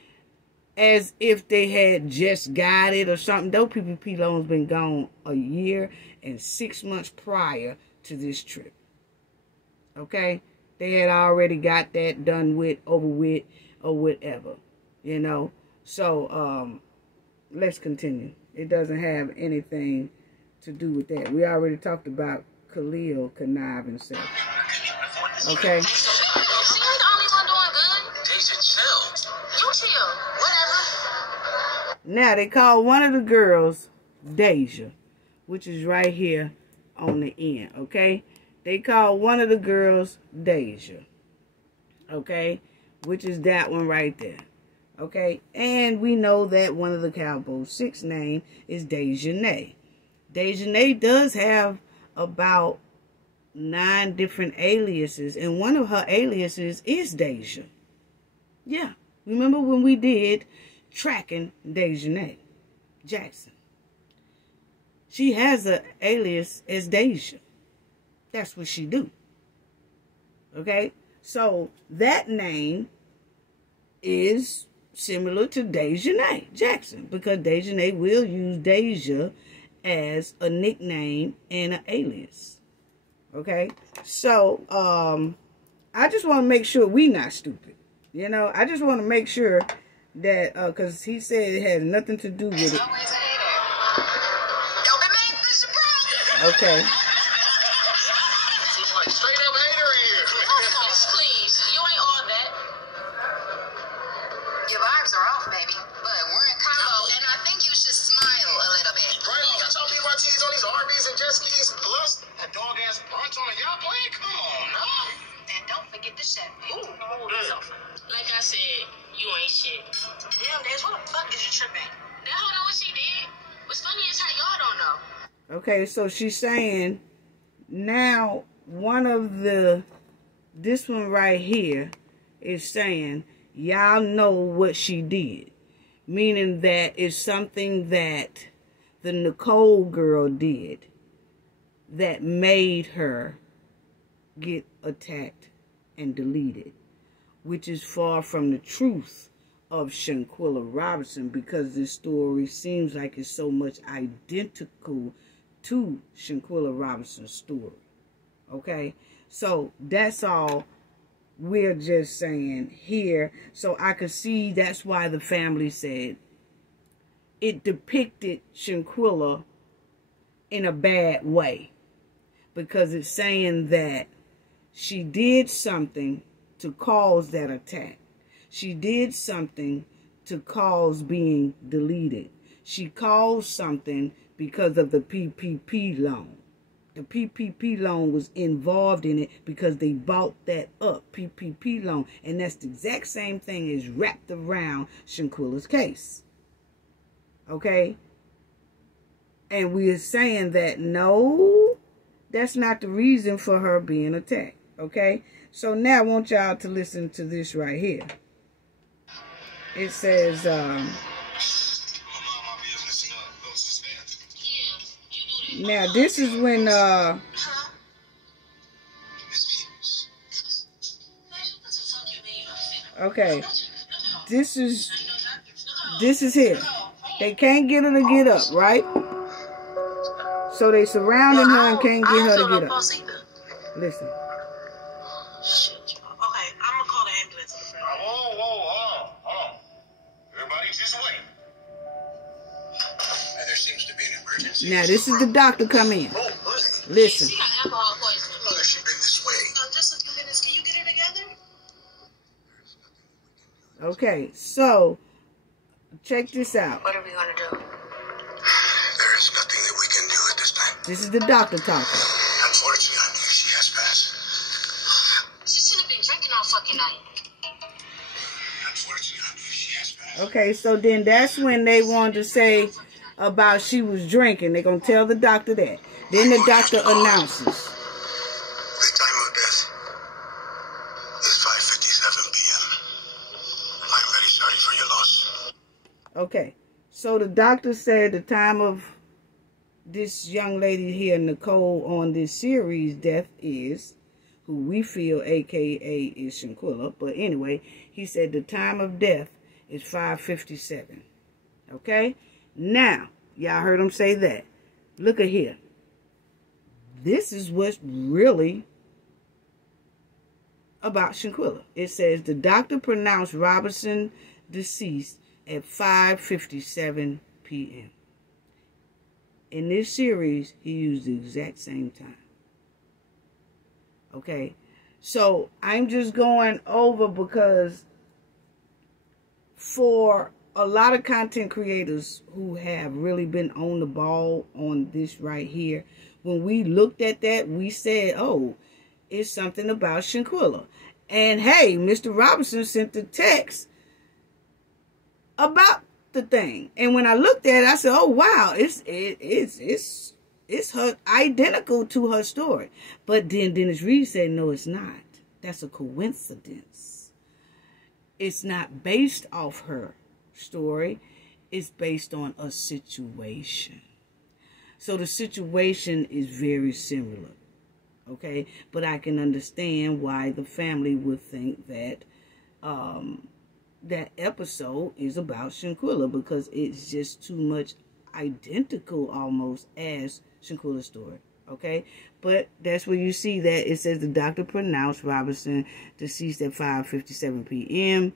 As if they had just got it or something. Those PPP loans been gone a year and 6 months prior to this trip, okay? They had already got that done with, over with, or whatever. you know. So, let's continue. It doesn't have anything to do with that. We already talked about Khalil conniving himself. Okay? She ain't the only one doing good. Deja, chill. You chill. Whatever. Now, they call one of the girls Deja, which is right here on the end, okay? They call one of the girls Deja, okay? Which is that one right there, okay? And we know that one of the Cabo 6 name is Dejanay. Dejanay does have about 9 different aliases, and one of her aliases is Deja. Yeah, remember when we did tracking Dejanay Jackson? She has an alias as Deja. That's what she do. Okay? So, that name is similar to Dejanay Jackson, because Dejanay will use Deja as a nickname and an alias. Okay? So, I just want to make sure we not stupid. You know, I just want to make sure that, because he said it has nothing to do with it. Okay. Like I said, you ain't shit. Damn, Days, what the fuck is you tripping? That hoe know what she did. What's funny is how y'all don't know. Okay, so she's saying now this one right here is saying y'all know what she did. Meaning that it's something that the Nicole girl did that made her get attacked and deleted, which is far from the truth of Shanquella Robinson, because this story seems like it's so much identical to Shanquella Robinson's story. Okay? So that's all we're just saying here. So I could see that's why the family said it depicted Shanquella in a bad way, because it's saying that she did something to cause that attack. She did something to cause being deleted. She caused something because of the PPP loan. The PPP loan was involved in it because they bought that up, PPP loan. And that's the exact same thing is wrapped around Shanquella's case. Okay? And we are saying that, no, that's not the reason for her being attacked. Okay? So now I want y'all to listen to this right here. It says, now this is when, okay, this is here. They can't get her to get up, right? So they surrounding her and can't get her to get up. Listen. Now, this is the doctor come in. Listen. She got alcohol poisoning. Look, she been this way. Just a few minutes. Can you get it together? Okay, so, check this out. What are we going to do? There is nothing that we can do at this time. This is the doctor talking. Unfortunately, I believe she has passed. She shouldn't have been drinking all fucking night. Unfortunately, I believe she has passed. Okay, so then that's when they wanted to say about she was drinking. They're going to tell the doctor that. Then the doctor announces. The time of death is 5:57 p.m. I'm very sorry for your loss. Okay, so the doctor said the time of this young lady here, Nicole, on this series death is, who we feel AKA is Shanquella. But anyway, he said the time of death is 5:57. Okay? Now, y'all heard him say that. Look at here. This is what's really about Shanquella. It says the doctor pronounced Robinson deceased at 5:57 p.m. In this series, he used the exact same time. Okay, so I'm just going over because for a lot of content creators who have really been on the ball on this right here, when we looked at that, we said, oh, it's something about Shanquella. And hey, Mr. Robinson sent the text about the thing. And when I looked at it, I said, oh, wow, it's her identical to her story. But then Dennis Reed said, no, it's not. That's a coincidence. It's not based off her story. It's based on a situation. So the situation is very similar. Okay? But I can understand why the family would think that that episode is about Shanquella, because it's just too much identical almost as Shanquella's story. Okay, but that's where you see that it says the doctor pronounced Robinson deceased at 5:57 p.m.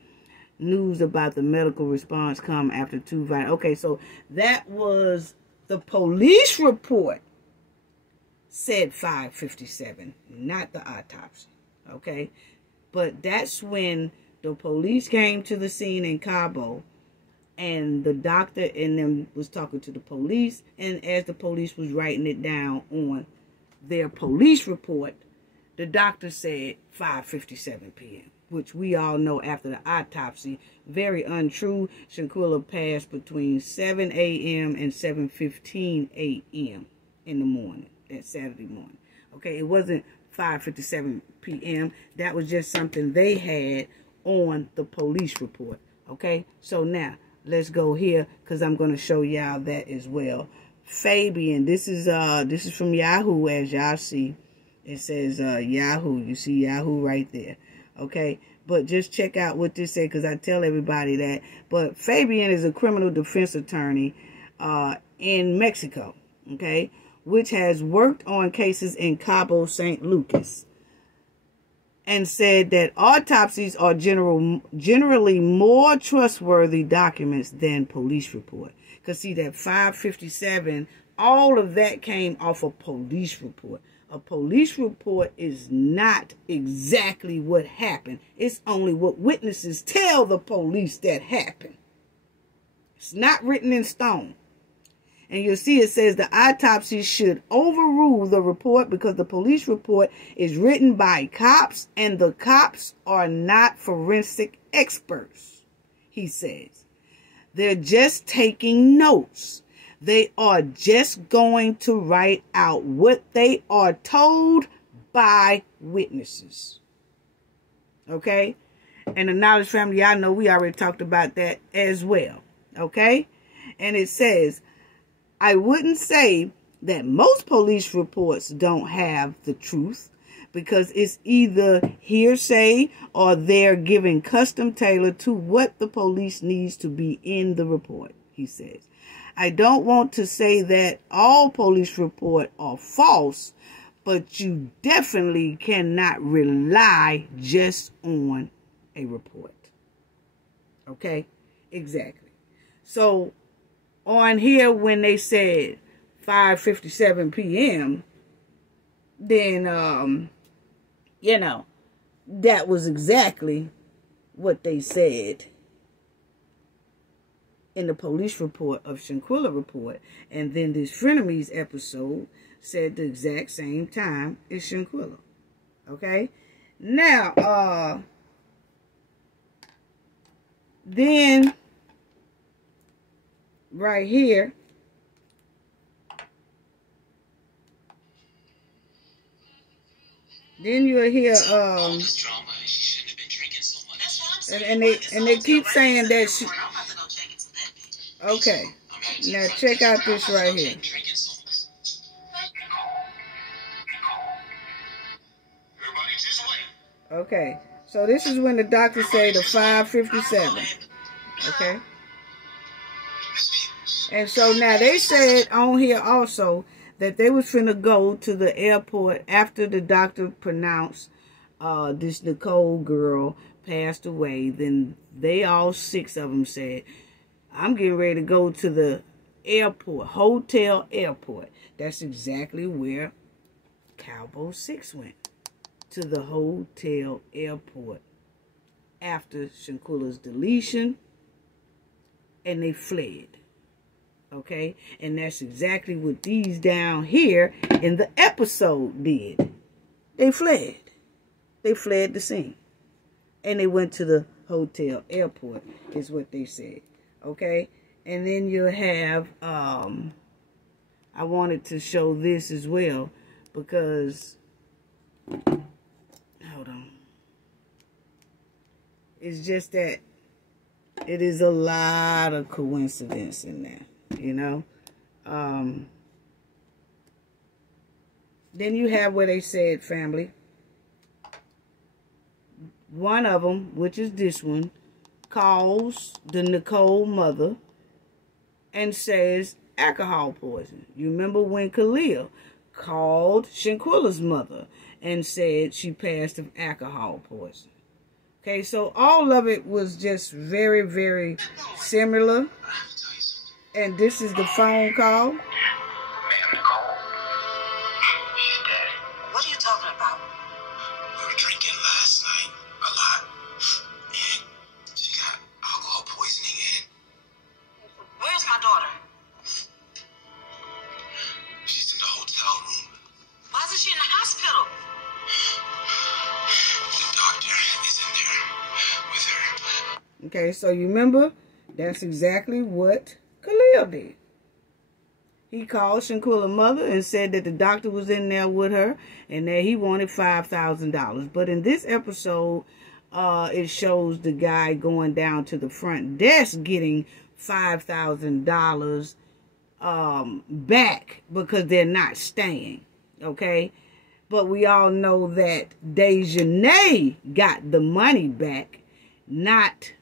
News about the medical response come after 2 violent. Okay, so that was the police report said 5:57, not the autopsy. Okay, but that's when the police came to the scene in Cabo, and the doctor and them was talking to the police, and as the police was writing it down on their police report, the doctor said 5:57 p.m., which we all know after the autopsy, very untrue. Shanquella passed between 7 a.m. and 7:15 a.m. in the morning, that Saturday morning. Okay, it wasn't 5:57 p.m. That was just something they had on the police report. Okay, so now let's go here because I'm going to show y'all that as well. Fabian, this is from Yahoo, as y'all see. It says Yahoo. You see Yahoo right there. Okay, but just check out what this said, because I tell everybody that. But Fabian is a criminal defense attorney in Mexico, okay, which has worked on cases in Cabo, St. Lucas, and said that autopsies are generally more trustworthy documents than police report. Because see, that 5:57, all of that came off a police report. A police report is not exactly what happened. It's only what witnesses tell the police that happened. It's not written in stone. And you'll see it says the autopsy should overrule the report because the police report is written by cops and the cops are not forensic experts, he says. They're just taking notes. They are just going to write out what they are told by witnesses. Okay? And the Knowledge family, I know we already talked about that as well. Okay? And it says, I wouldn't say that most police reports don't have the truth, because it's either hearsay or they're giving custom tailored to what the police needs to be in the report, he says. I don't want to say that all police reports are false, but you definitely cannot rely just on a report. Okay? Exactly. So on here, when they said 5:57 p.m., then, you know, that was exactly what they said in the police report of Shanquella report. And then this Frenemies episode said the exact same time as Shanquella. Okay? Now, then right here, then you'll hear and they keep saying that she, okay, now check out this right here. Okay, so this is when the doctor say the 5:57. Okay. And so now they said on here also that they was finna go to the airport after the doctor pronounced this Nicole girl passed away, then they all 6 of them said, I'm getting ready to go to the airport, hotel airport. That's exactly where Cabo 6 went, to the hotel airport after Shanquella's deletion, and they fled. Okay, and that's exactly what these down here in the episode did. They fled. They fled the scene. And they went to the hotel airport, is what they said. Okay, and then you have, I wanted to show this as well, because, hold on. It's just that it is a lot of coincidence in there, you know. Then you have where they said, family, one of them, which is this one, calls the Nicole mother and says alcohol poison. You remember when Khalil called Shanquella's mother and said she passed of alcohol poison. Okay, so all of it was just very, very similar. And this is the phone call. Ma'am Nicole. She's dead. What are you talking about? We were drinking last night a lot. And she got alcohol poisoning and Where's my daughter? she's in the hotel room. Why isn't she in the hospital? The doctor is in there with her. Okay, so you remember, that's exactly what Khalil did. He called Shanquella's mother and said that the doctor was in there with her and that he wanted $5,000. But in this episode, it shows the guy going down to the front desk getting $5,000 back because they're not staying. Okay? But we all know that Dejanay got the money back, not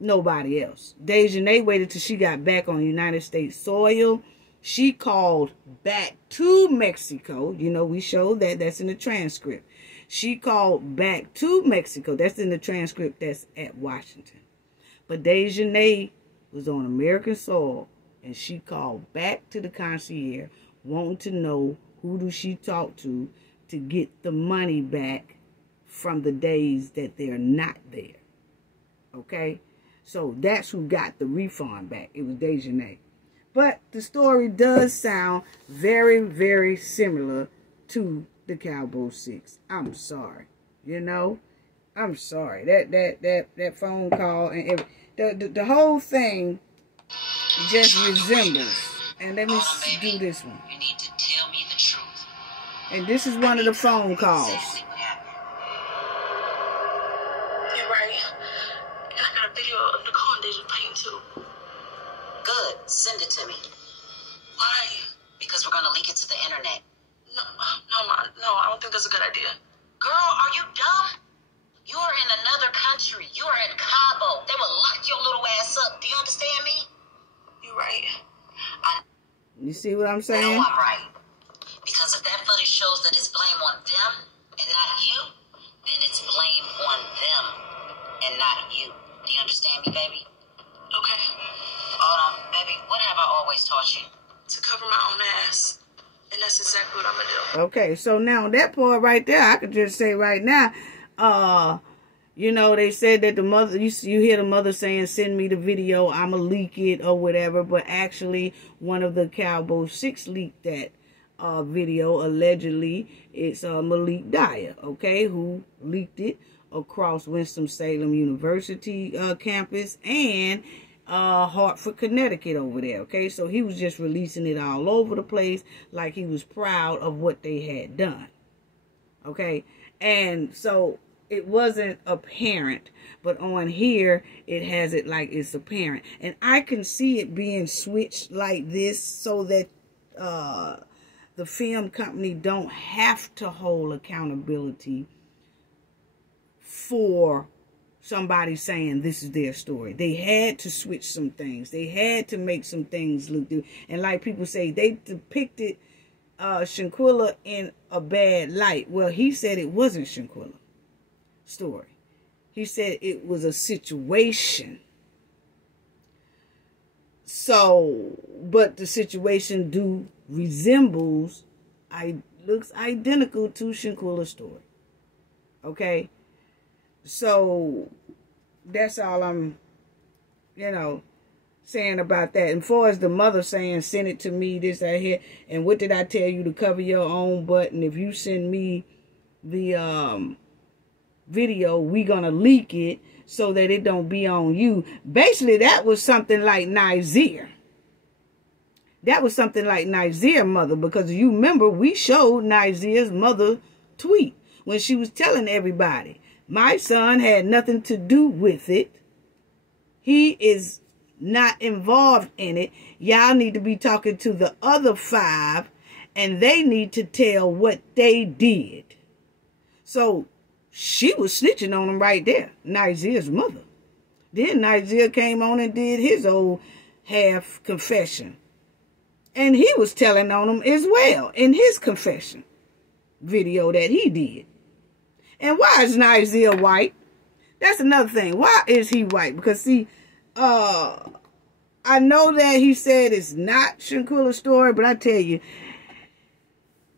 nobody else. Dejanay waited till she got back on United States soil. She called back to Mexico. You know, we showed that. That's in the transcript. She called back to Mexico. That's in the transcript that's at Washington. But Dejanay was on American soil, and she called back to the concierge, wanting to know who do she talk to get the money back from the days that they're not there. Okay? So that's who got the refund back. It was Dejanay. But the story does sound very, very similar to the Cabo 6. I'm sorry. You know? I'm sorry. That phone call and the whole thing just resembles. And let me do this one. You need to tell me the truth. And this is one of the phone calls. You're right. And I got a video of Nicole and Deja fighting too. Good. Send it to me. Why? Because we're going to leak it to the internet. No, Ma. No, I don't think that's a good idea. Girl, are you dumb? You are in another country. You are in Cabo. They will lock your little ass up. Do you understand me? You're right. You see what I'm I saying? know I'm right. Because if that footage shows that it's blame on them and not you, then it's blame on them and not you. Do you understand me, baby? Okay. Hold on, baby. What have I always taught you? To cover my own ass. And that's exactly what I'm going to do. Okay, so now that part right there, I could just say right now, you know, they said that the mother, you hear the mother saying, send me the video, I'ma leak it or whatever, but actually one of the Cabo 6 leaked that video, allegedly. It's Malik Dyer, okay, who leaked it across Winston-Salem University campus and Hartford, Connecticut over there, okay? So he was just releasing it all over the place like he was proud of what they had done, okay? And so it wasn't apparent, but on here, it has it like it's apparent. And I can see it being switched like this so that the film company don't have to hold accountability for somebody saying this is their story. They had to switch some things. They had to make some things look good. And like people say, they depicted Shanquella in a bad light. Well, he said it wasn't Shanquella's story. He said it was a situation. So, but the situation looks identical to Shanquella's story. Okay? So, that's all I'm, saying about that. And far as the mother saying, send it to me, this, right here, and what did I tell you to cover your own butt? And if you send me the video, we gonna leak it so that it don't be on you. Basically, that was something like Nizer. That was something like Nizer's mother, because you remember we showed Nizer's mother tweet when she was telling everybody, my son had nothing to do with it. He is not involved in it. Y'all need to be talking to the other 5, and they need to tell what they did. So she was snitching on him right there, Nizer's mother. Then Nizer came on and did his old half confession. And he was telling on him as well in his confession video that he did. And why is Nizer white? That's another thing. Why is he white? Because see, I know that he said it's not Shanquella's story, but I tell you,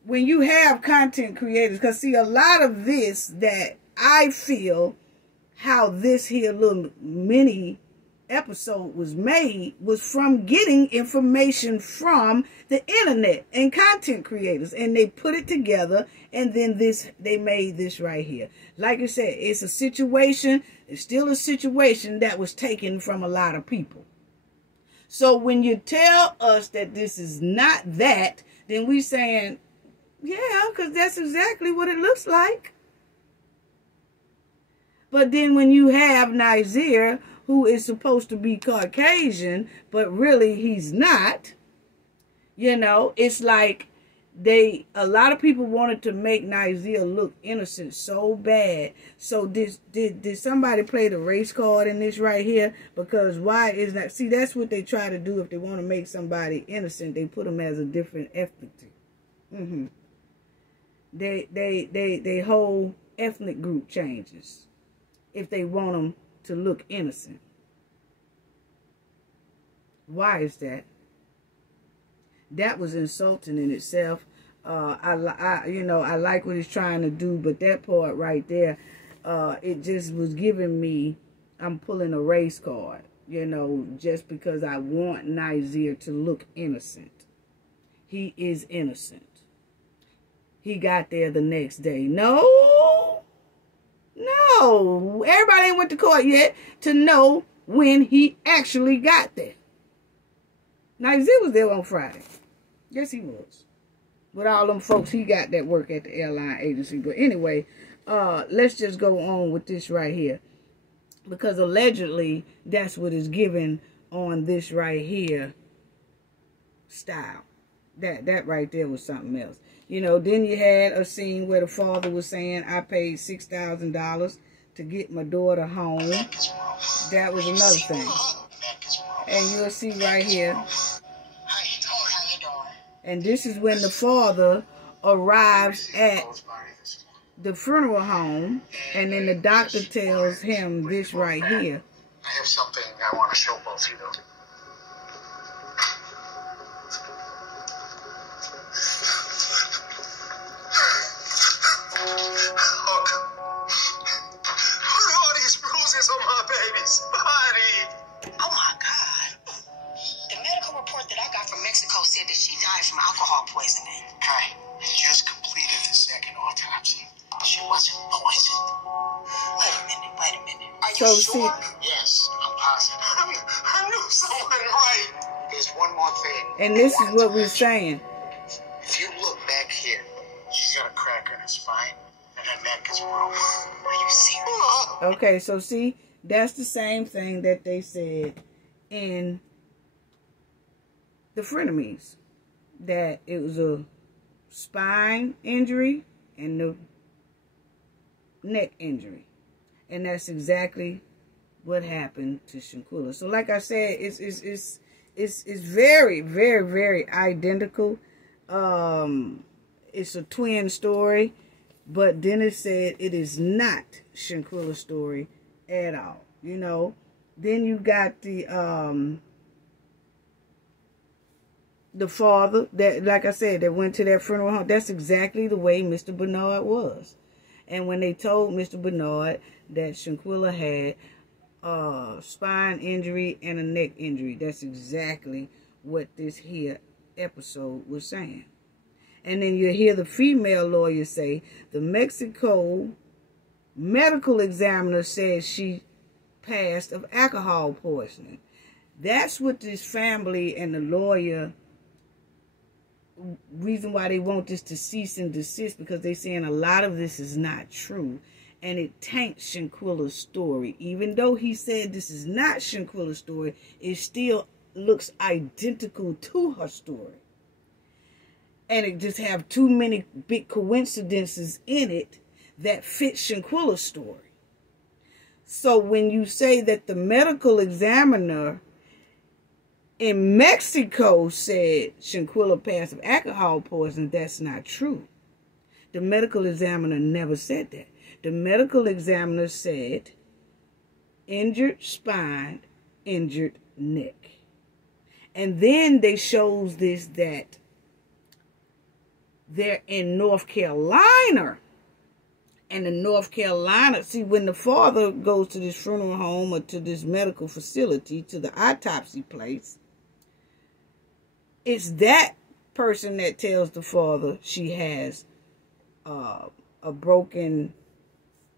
when you have content creators, because see, a lot of this that I feel how this here little mini episode was made was from getting information from the internet and content creators, and they put it together, and then they made this right here. Like I said, it's a situation, it's still a situation that was taken from a lot of people. So when you tell us that this is not that, then we saying, yeah, because that's exactly what it looks like. But then when you have Nizer, who is supposed to be Caucasian, but really he's not, it's like a lot of people wanted to make Nizer look innocent so bad. So did somebody play the race card in this right here? Because why is that? See, that's what they try to do if they want to make somebody innocent. They put them as a different ethnicity. They whole ethnic group changes if they want them to look innocent. Why is that? That was insulting in itself. I like what he's trying to do, but that part right there, it just was giving me, I'm pulling a race card, just because I want Nizer to look innocent. He is innocent. He got there the next day. No. Everybody ain't went to court yet to know when he actually got there. Nizer was there on Friday. Yes, he was. With all them folks he got that work at the airline agency. But anyway, let's just go on with this right here. Because allegedly, that's what is given on this right here style. That right there was something else. Then you had a scene where the father was saying, I paid $6,000 to get my daughter home. That was another thing. And you'll see right here. And this is when the father arrives at the funeral home, and then the doctor tells him this right here. I have something I want to show both of you. So see, yes, I'm positive. I knew something right. There's one more thing. And this is what we're saying. If you look back here, she's got a crack in her spine, and her neck is broken. Are you serious? Okay, so see, that's the same thing that they said in the frenemies. That it was a spine injury and the neck injury. And that's exactly what happened to Shanquella. So like I said, it's very, very, very identical. It's a twin story. But then it said it is not Shanquella's story. at all, you know. Then you got the father that, like I said, that went to that funeral home. That's exactly the way Mr. Bernard was. And when they told Mr. Bernard that Shanquella had a spine injury and a neck injury, that's exactly what this here episode was saying. And then you hear the female lawyer say, the Mexico medical examiner says she passed of alcohol poisoning. That's what this family and the lawyer, reason why they want this to cease and desist, because they're saying a lot of this is not true. And it taints Shanquella's story. Even though he said this is not Shanquella's story, it still looks identical to her story. And it just have too many big coincidences in it that fit Shanquella's story. So when you say that the medical examiner in Mexico said Shanquella passed of alcohol poisoning, that's not true. The medical examiner never said that. The medical examiner said injured spine, injured neck. And then they shows this that they're in North Carolina. And in North Carolina, see, when the father goes to this funeral home or to this medical facility, to the autopsy place, it's that person that tells the father she has a broken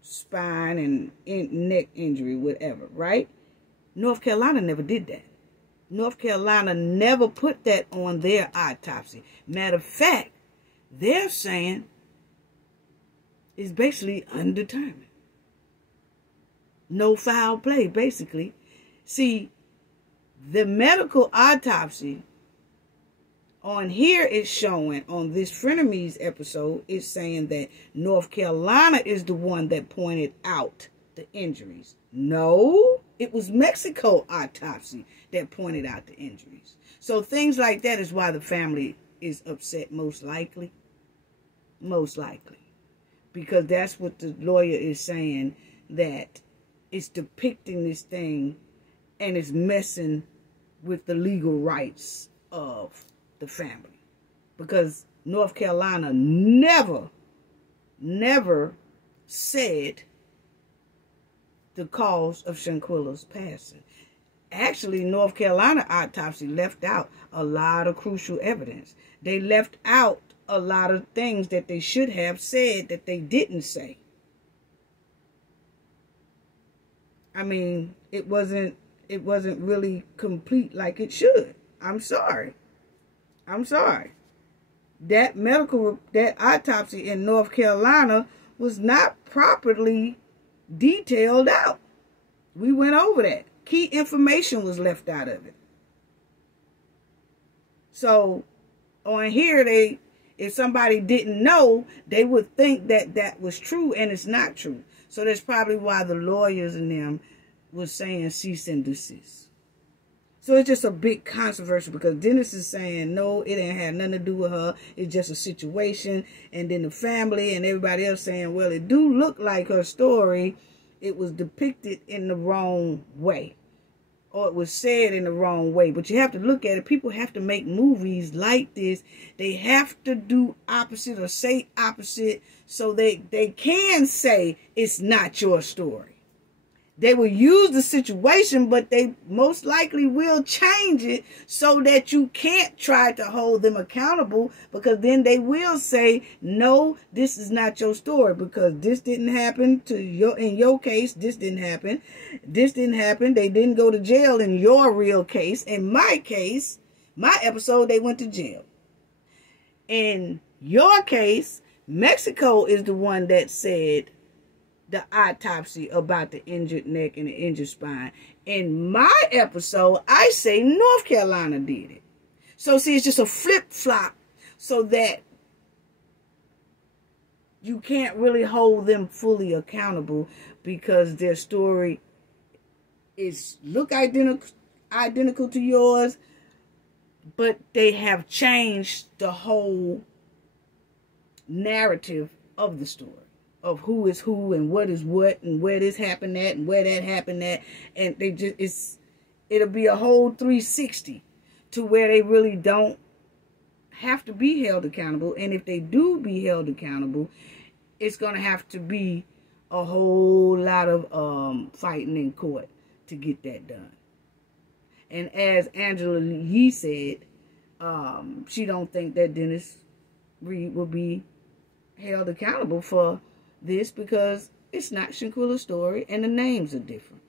spine and neck injury, whatever, right? North Carolina never did that. North Carolina never put that on their autopsy. Matter of fact, they're saying it's basically undetermined. No foul play, basically. See, the medical autopsy on here is showing, on this Frenemies episode, it's saying that North Carolina is the one that pointed out the injuries. No, it was Mexico autopsy that pointed out the injuries. So things like that is why the family is upset, most likely. Most likely. Because that's what the lawyer is saying, that it's depicting this thing and it's messing with the legal rights of the family. Because North Carolina never said the cause of Shanquella's passing. Actually, North Carolina autopsy left out a lot of crucial evidence. They left out a lot of things that they should have said that they didn't say. I mean, it wasn't really complete like it should. I'm sorry. That autopsy in North Carolina was not properly detailed out. We went over that. Key information was left out of it. So on here, if somebody didn't know, they would think that that was true, and it's not true. So that's probably why the lawyers and them was saying cease and desist. So it's just a big controversy, because Dennis is saying, no, it ain't had nothing to do with her. It's just a situation. And then the family and everybody else saying, well, it do look like her story. It was depicted in the wrong way. Or it was said in the wrong way. But you have to look at it. People have to make movies like this. They have to do opposite or say opposite so they can say it's not your story. They will use the situation, but they most likely will change it so that you can't try to hold them accountable, because then they will say, no, this is not your story, because this didn't happen in your case. This didn't happen. This didn't happen. They didn't go to jail in your real case. In my case, my episode, they went to jail. In your case, Mexico is the one that said the autopsy about the injured neck and the injured spine. In my episode, I say North Carolina did it. So see, it's just a flip-flop so that you can't really hold them fully accountable, because their story look identical to yours, but they have changed the whole narrative of the story. of who is who and what is what and where this happened at and where that happened at. And they just, it'll be a whole 360 to where they really don't have to be held accountable. And if they do be held accountable, it's going to have to be a whole lot of fighting in court to get that done. And as Angela Yee said, she don't think that Dennis Reed will be held accountable for this because it's not Shanquella's story and the names are different.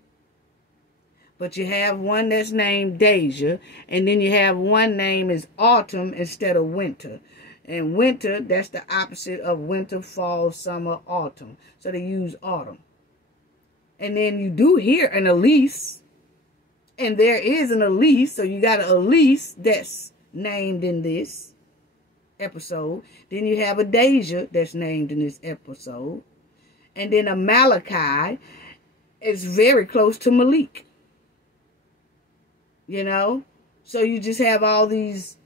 But you have one that's named Deja, and then you have one name is Autumn instead of Winter. And Winter, that's the opposite of winter, fall, summer, autumn. So they use Autumn. And then you do hear an Elise, and there is an Elise, so you got an Elise that's named in this episode. Then you have a Deja that's named in this episode. And then a Malachi is very close to Malik. You know? So you just have all these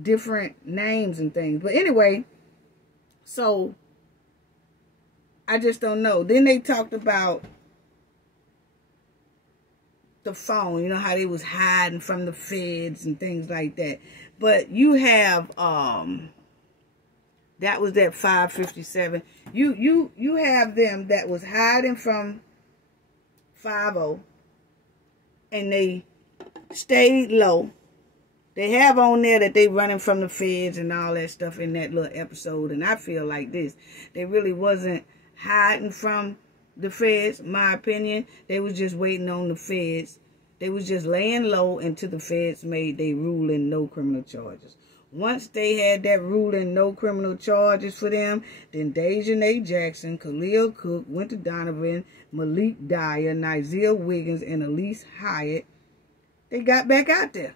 different names and things. But anyway, so I just don't know. Then they talked about the phone. You know how they was hiding from the feds and things like that. But you have that was that 557. You have them that was hiding from 50, and they stayed low. They have on there that they running from the feds and all that stuff in that little episode. And I feel like this. They really wasn't hiding from the feds, my opinion. They was just waiting on the feds. They was just laying low until the feds made their ruling no criminal charges. Once they had that ruling no criminal charges for them, then Dejanay Jackson, Khalil Cook, Winter Donovan, Malik Dyer, Nizia Wiggins, and Elise Hyatt, they got back out there.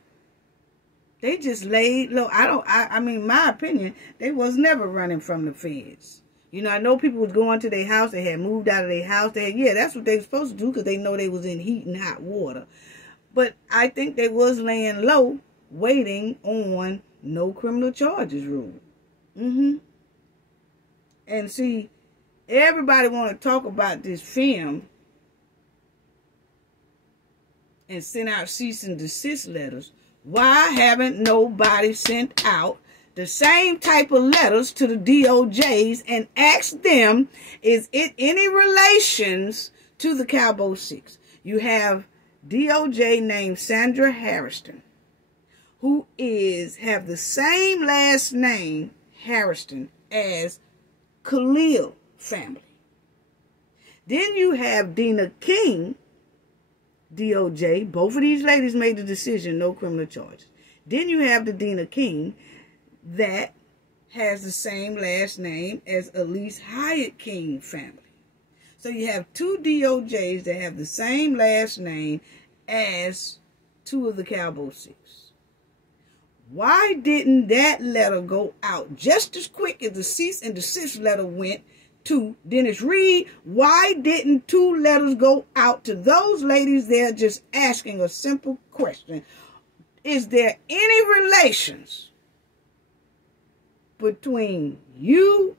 They just laid low. I mean, my opinion, they was never running from the feds. You know, I know people was going to their house. They had moved out of their house. Yeah, that's what they were supposed to do because they know they was in heat and hot water. But I think they was laying low, waiting on no criminal charges rule. And see, everybody want to talk about this film and send out cease and desist letters. Why haven't nobody sent out the same type of letters to the DOJs and asked them, is it any relations to the Cabo 6? You have DOJ named Sandra Harrison, who have the same last name, Harrison, as Khalil family. Then you have Dina King, DOJ. Both of these ladies made the decision, no criminal charges. Then you have the Dina King that has the same last name as Elise Hyatt King family. So you have two DOJs that have the same last name as two of the Cabo 6. Why didn't that letter go out just as quick as the cease and desist letter went to Dennis Reed? Why didn't two letters go out to those ladies there just asking a simple question? Is there any relations between you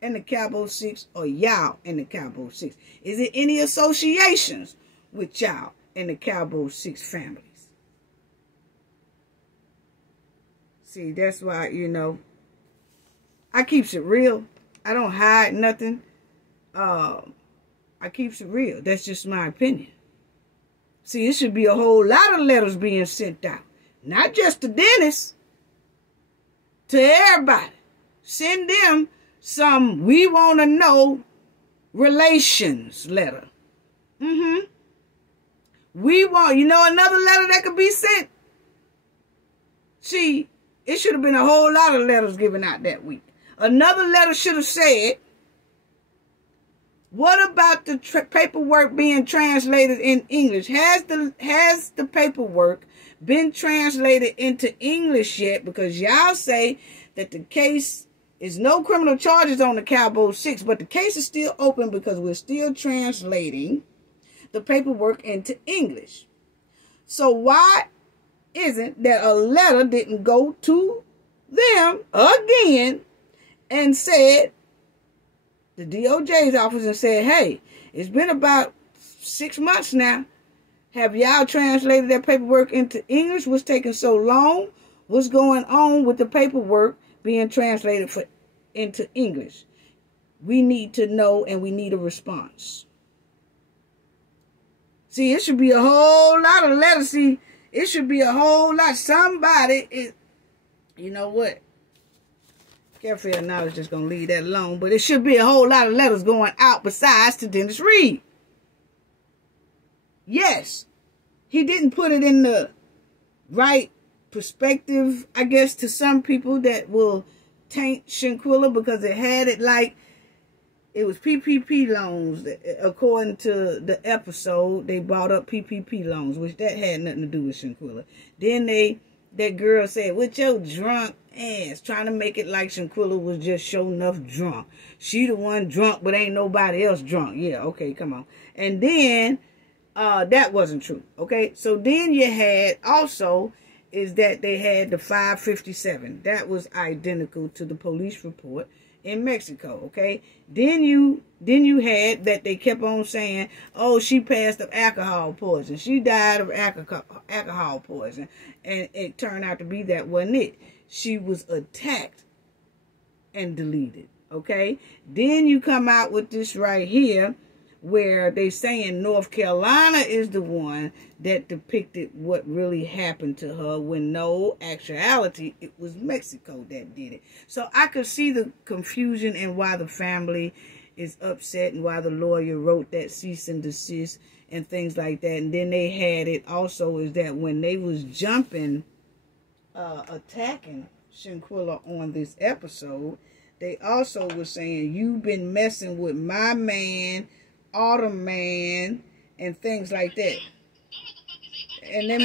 and the Cabo 6 or y'all and the Cabo 6? Is there any associations with y'all and the Cabo 6 families? See, that's why, you know, I keeps it real. I don't hide nothing. I keeps it real. That's just my opinion. See, it should be a whole lot of letters being sent out. Not just to Dennis. To everybody. Send them some we want to know relations letter. We want, you know, another letter that could be sent. See, it should have been a whole lot of letters given out that week. Another letter should have said, what about the paperwork being translated in English? Has the paperwork been translated into English yet? Because y'all say that the case is no criminal charges on the Cabo 6, but the case is still open because we're still translating the paperwork into English. So why isn't that a letter didn't go to them again and said, the DOJ's office and said, hey, it's been about 6 months now. Have y'all translated that paperwork into English? What's taking so long? What's going on with the paperwork being translated into English? We need to know, and we need a response. See, it should be a whole lot of letters. See, it should be a whole lot. Somebody is, you know what? Careful knowledge just going to leave that alone. But it should be a whole lot of letters going out besides to Dennis Reed. Yes, he didn't put it in the right perspective, I guess, to some people that will taint Shanquella, because it had it like it was PPP loans. According to the episode, they brought up PPP loans, which that had nothing to do with Shanquella. Then that girl said, with your drunk ass, trying to make it like Shanquella was just sure enough drunk. She the one drunk, but ain't nobody else drunk. Yeah, okay, come on. And then that wasn't true. Okay, so then you had also is that they had the 557. That was identical to the police report in Mexico. Okay, then you had that they kept on saying, oh, she passed of alcohol poison. She died of alcohol poison, and it turned out to be that wasn't it. She was attacked and deleted. Okay, then you come out with this right here, where they saying North Carolina is the one that depicted what really happened to her, when no actuality, it was Mexico that did it. So I could see the confusion and why the family is upset and why the lawyer wrote that cease and desist and things like that. And then they had it also is that when they was jumping, attacking Shanquella on this episode, they also was saying, you've been messing with my man, Autumn Man, and things like that. And let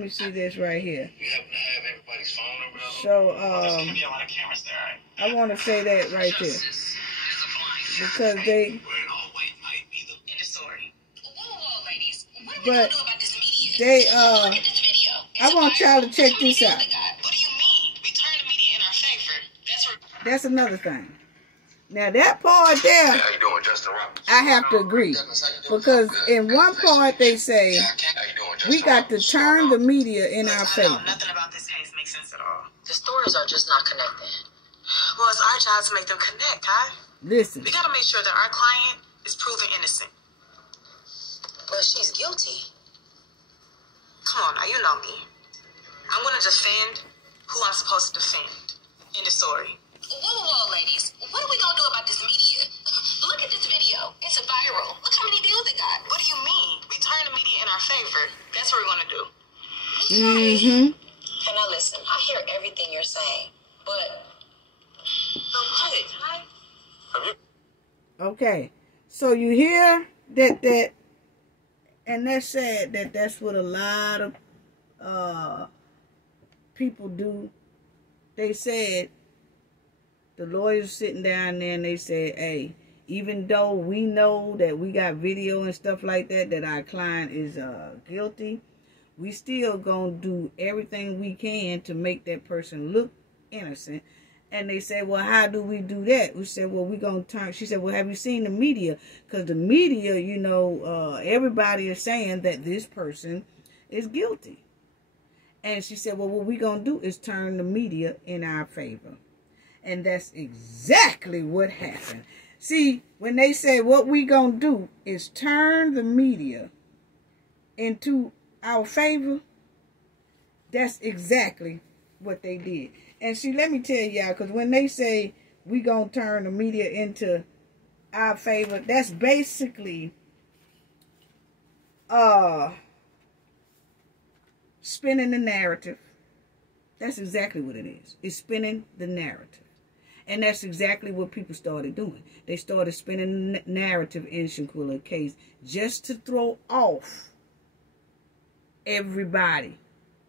me see this right here. So I want to say that right there, because I want y'all to check this out. What do you mean? We turn the media in our favor. That's another thing. Now that part there, I have to agree, because in one part they say we got to turn the media in our favor. Nothing about this case makes sense at all. The stories are just not connected. Well, it's our job to make them connect, huh? Listen, We gotta make sure that our client is proven innocent. But she's guilty. Come on now, you know me. I'm gonna defend who I'm supposed to defend in the story. Whoa, ladies. What are we gonna do about this media? Look at this video. It's viral. Look how many views it got. What do you mean? We turn the media in our favor. That's what we're gonna do. mm-hmm. And now listen, I hear everything you're saying, but what? Okay, so you hear that, and that's sad that's what a lot of people do. They said, the lawyers sitting down there and they said, hey, even though we know that we got video and stuff like that our client is guilty, we still gonna do everything we can to make that person look innocent. And they said, well, how do we do that? We said, well, we're going to turn. She said, well, have you seen the media? Because the media, you know, everybody is saying that this person is guilty. And she said, well, what we're going to do is turn the media in our favor. And that's exactly what happened. See, when they say what we going to do is turn the media into our favor, that's exactly what they did. And see, let me tell y'all, because when they say we going to turn the media into our favor, that's basically spinning the narrative. That's exactly what it is. It's spinning the narrative. And that's exactly what people started doing. They started spinning the narrative in Shanquella's case just to throw off everybody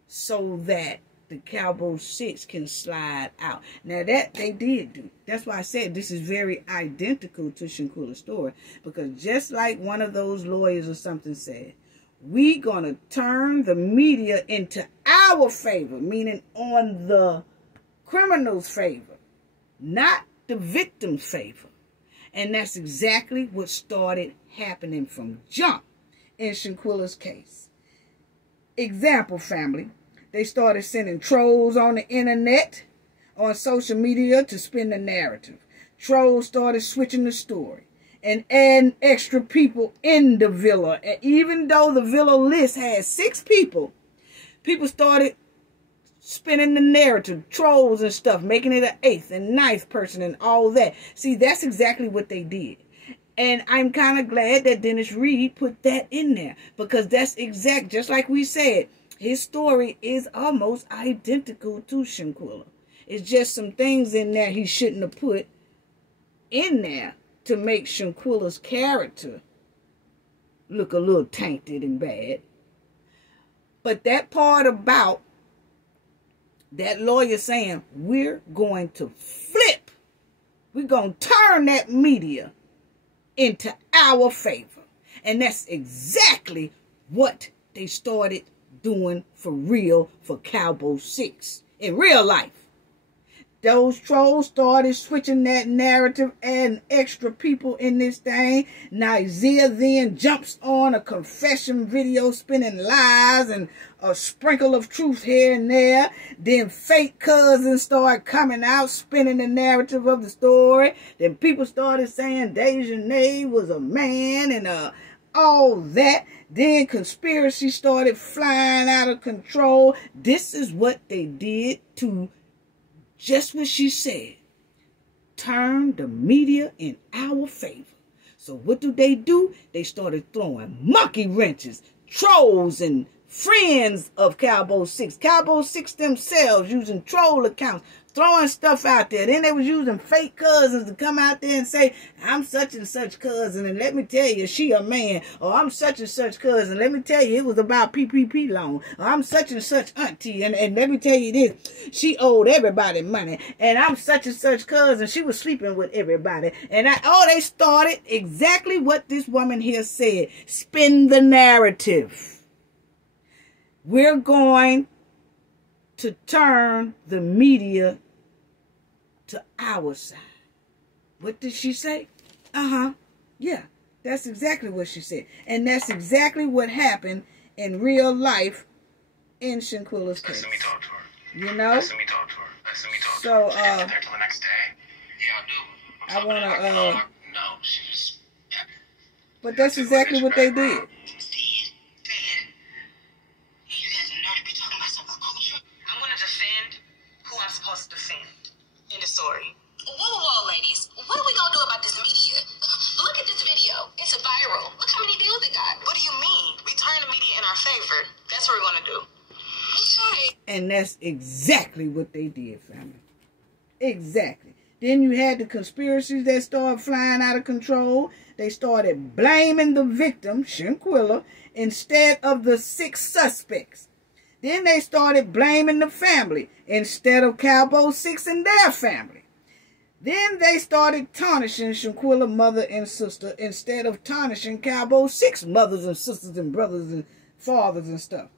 so that the Cabo 6 can slide out. Now that they did do. That's why I said this is very identical to Shanquella's story. Because just like one of those lawyers or something said, we gonna turn the media into our favor, meaning on the criminal's favor, not the victim's favor. And that's exactly what started happening from jump in Shanquella's case. Example, family. They started sending trolls on the internet, on social media to spin the narrative. Trolls started switching the story and adding extra people in the villa. And even though the villa list had 6 people, people started spinning the narrative, trolls and stuff, making it an 8th and 9th person and all that. See, that's exactly what they did. And I'm kind of glad that Dennis Reed put that in there, because that's just like we said, his story is almost identical to Shanquella. It's just some things in there he shouldn't have put in there to make Shanquella's character look a little tainted and bad. But that part about that lawyer saying, we're going to flip, we're going to turn that media into our favor. And that's exactly what they started doing for real for Cabo 6 in real life. Those trolls started switching that narrative, adding extra people in this thing. Now Isaiah then jumps on a confession video, spinning lies and a sprinkle of truth here and there. Then fake cousins start coming out, spinning the narrative of the story. Then people started saying Dejanay was a man and all that. Then conspiracy started flying out of control. This is what they did to just what she said, turn the media in our favor. So what do? They started throwing monkey wrenches, trolls, and friends of Cabo 6. Cabo 6 themselves using troll accounts, throwing stuff out there. Then they was using fake cousins to come out there and say, I'm such and such cousin, and let me tell you, she a man. Or I'm such and such cousin, let me tell you, it was about PPP loan. Or I'm such and such auntie, and let me tell you this, she owed everybody money. And I'm such and such cousin, she was sleeping with everybody. And they started exactly what this woman here said. Spin the narrative. We're going to turn the media to our side. What did she say? Yeah, that's exactly what she said. And that's exactly what happened in real life in Shanquella's case. Let me talk to her. You know? Let me talk to her. Let me talk to her. She didn't get there till the next day. Yeah, I do. I want to... No, she just... But that's exactly what they did. Supposed to defend in the story. Whoa, ladies. What are we going to do about this media? Look at this video. It's a viral. Look how many views it got. What do you mean? We turn the media in our favor. That's what we're going to do. Okay. And that's exactly what they did, family. Exactly. Then you had the conspiracies that started flying out of control. They started blaming the victim, Shanquella, instead of the 6 suspects. Then they started blaming the family instead of Cabo 6 and their family. Then they started tarnishing Shanquella mother and sister instead of tarnishing Cabo 6 mothers and sisters and brothers and fathers and stuff.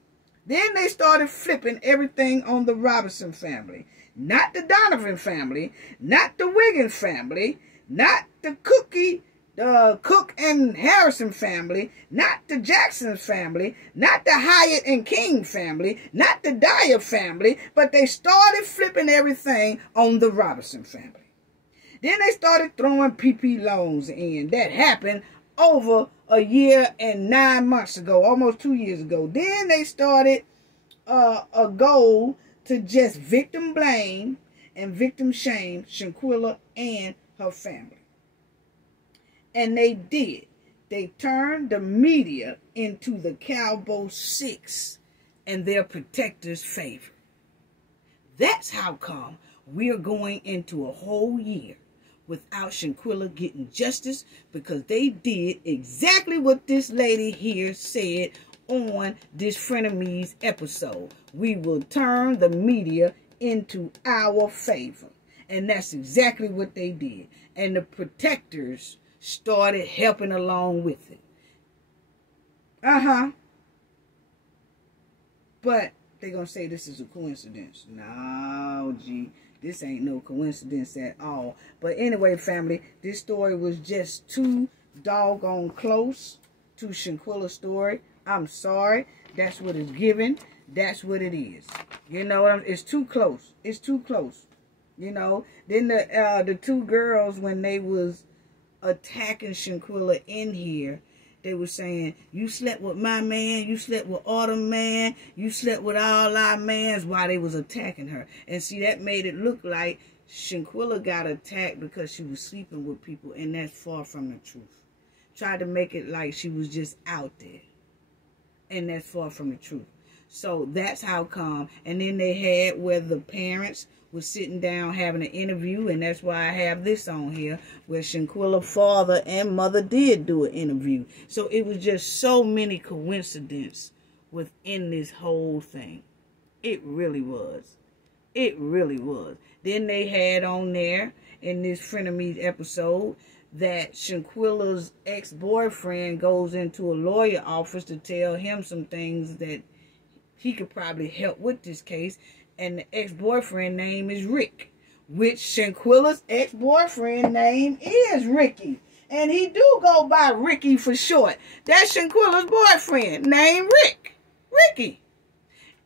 Then they started flipping everything on the Robinson family. Not the Donovan family, not the Wiggins family, not the Cook and Harrison family, not the Jackson family, not the Hyatt and King family, not the Dyer family, but they started flipping everything on the Robinson family. Then they started throwing PP loans in. That happened over a year and 9 months ago, almost 2 years ago. Then they started a goal to just victim blame and victim shame Shanquella and her family. And they did. They turned the media into the Cabo 6 and their protectors' favor. That's how come we're going into a whole year without Shanquella getting justice, because they did exactly what this lady here said on this Frenemies episode. We will turn the media into our favor. And that's exactly what they did. And the protectors started helping along with it. But they're going to say this is a coincidence. No, G. This ain't no coincidence at all. But anyway, family, this story was just too doggone close to Shanquella's story. I'm sorry. That's what it's given. That's what it is. You know, it's too close. It's too close. You know, then the two girls, when they was attacking Shanquella in here, they were saying, you slept with my man, you slept with Autumn man, you slept with all our mans, while they was attacking her. And see, that made it look like Shanquella got attacked because she was sleeping with people, and that's far from the truth. Tried to make it like she was just out there, and that's far from the truth. So that's how come. And then they had where the parents was sitting down having an interview, and that's why I have this on here, where Shanquella's father and mother did do an interview. So it was just so many coincidences within this whole thing. It really was. It really was. Then they had on there in this Frenemies episode that Shanquella's ex-boyfriend goes into a lawyer office to tell him some things that he could probably help with this case. And the ex-boyfriend name is Rick, which Shanquella's ex-boyfriend name is Ricky. And he do go by Ricky for short. That's Shanquella's boyfriend named Ricky.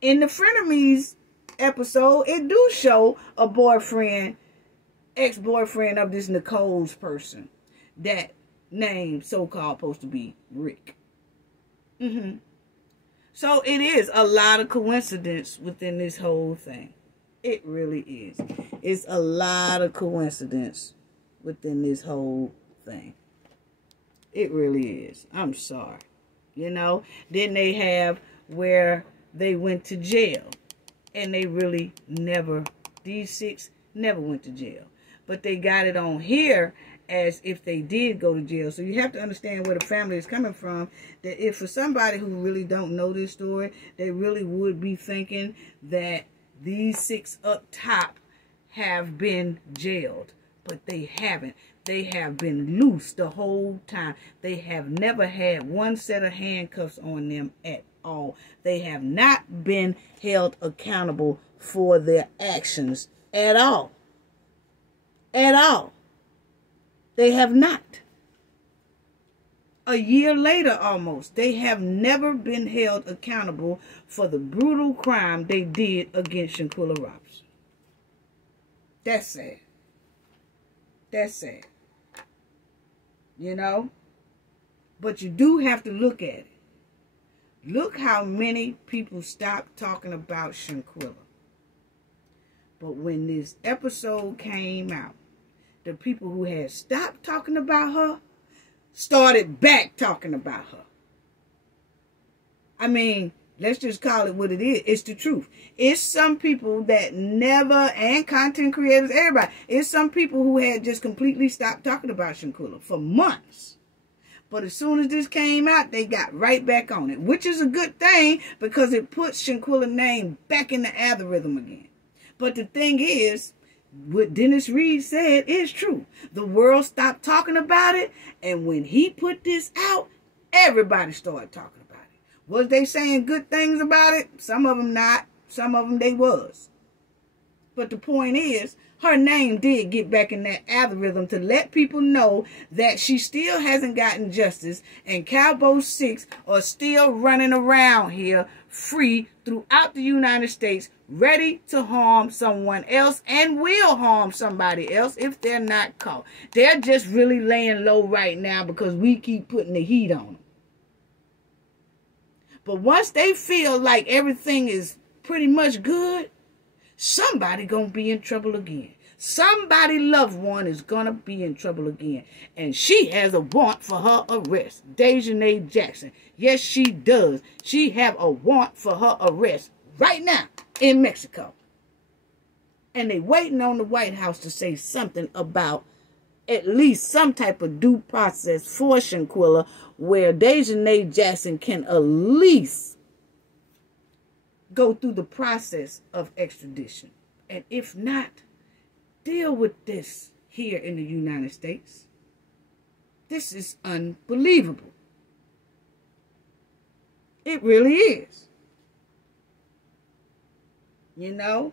In the Frenemies episode, it do show a boyfriend, ex-boyfriend of this Nicole's person. That name so-called supposed to be Rick. So it is a lot of coincidence within this whole thing. It really is. It's a lot of coincidence within this whole thing. It really is. I'm sorry. You know, then they have where they went to jail. And they really never, these 6 never went to jail. But they got it on here as if they did go to jail. So you have to understand where the family is coming from. That if for somebody who really don't know this story, they really would be thinking that these 6 up top have been jailed. But they haven't. They have been loose the whole time. They have never had one set of handcuffs on them at all. They have not been held accountable for their actions at all. At all. They have not. A year later almost, they have never been held accountable for the brutal crime they did against Shanquella Robinson. That's sad. That's sad. You know? But you do have to look at it. Look how many people stopped talking about Shanquella. But when this episode came out, the people who had stopped talking about her started back talking about her. I mean, let's just call it what it is. It's the truth. It's some people that never, and content creators, everybody, it's some people who had just completely stopped talking about Shanquella for months. But as soon as this came out, they got right back on it, which is a good thing because it puts Shanquella's name back in the algorithm again. But the thing is, what Dennis Reed said is true. The world stopped talking about it, and when he put this out, everybody started talking about it. Was they saying good things about it? Some of them not. Some of them they was. But the point is, her name did get back in that algorithm to let people know that she still hasn't gotten justice, and Cabo 6 are still running around here free throughout the United States, ready to harm someone else and will harm somebody else if they're not caught. They're just really laying low right now because we keep putting the heat on them. But once they feel like everything is pretty much good, somebody gonna be in trouble again. Somebody loved one is gonna be in trouble again. And she has a warrant for her arrest. Dejanay Jackson. Yes, she does. She have a warrant for her arrest right now in Mexico. And they waiting on the White House to say something about at least some type of due process for Shanquella where Dejanay Jackson can at least go through the process of extradition. And if not, deal with this here in the United States. This is unbelievable. It really is. You know?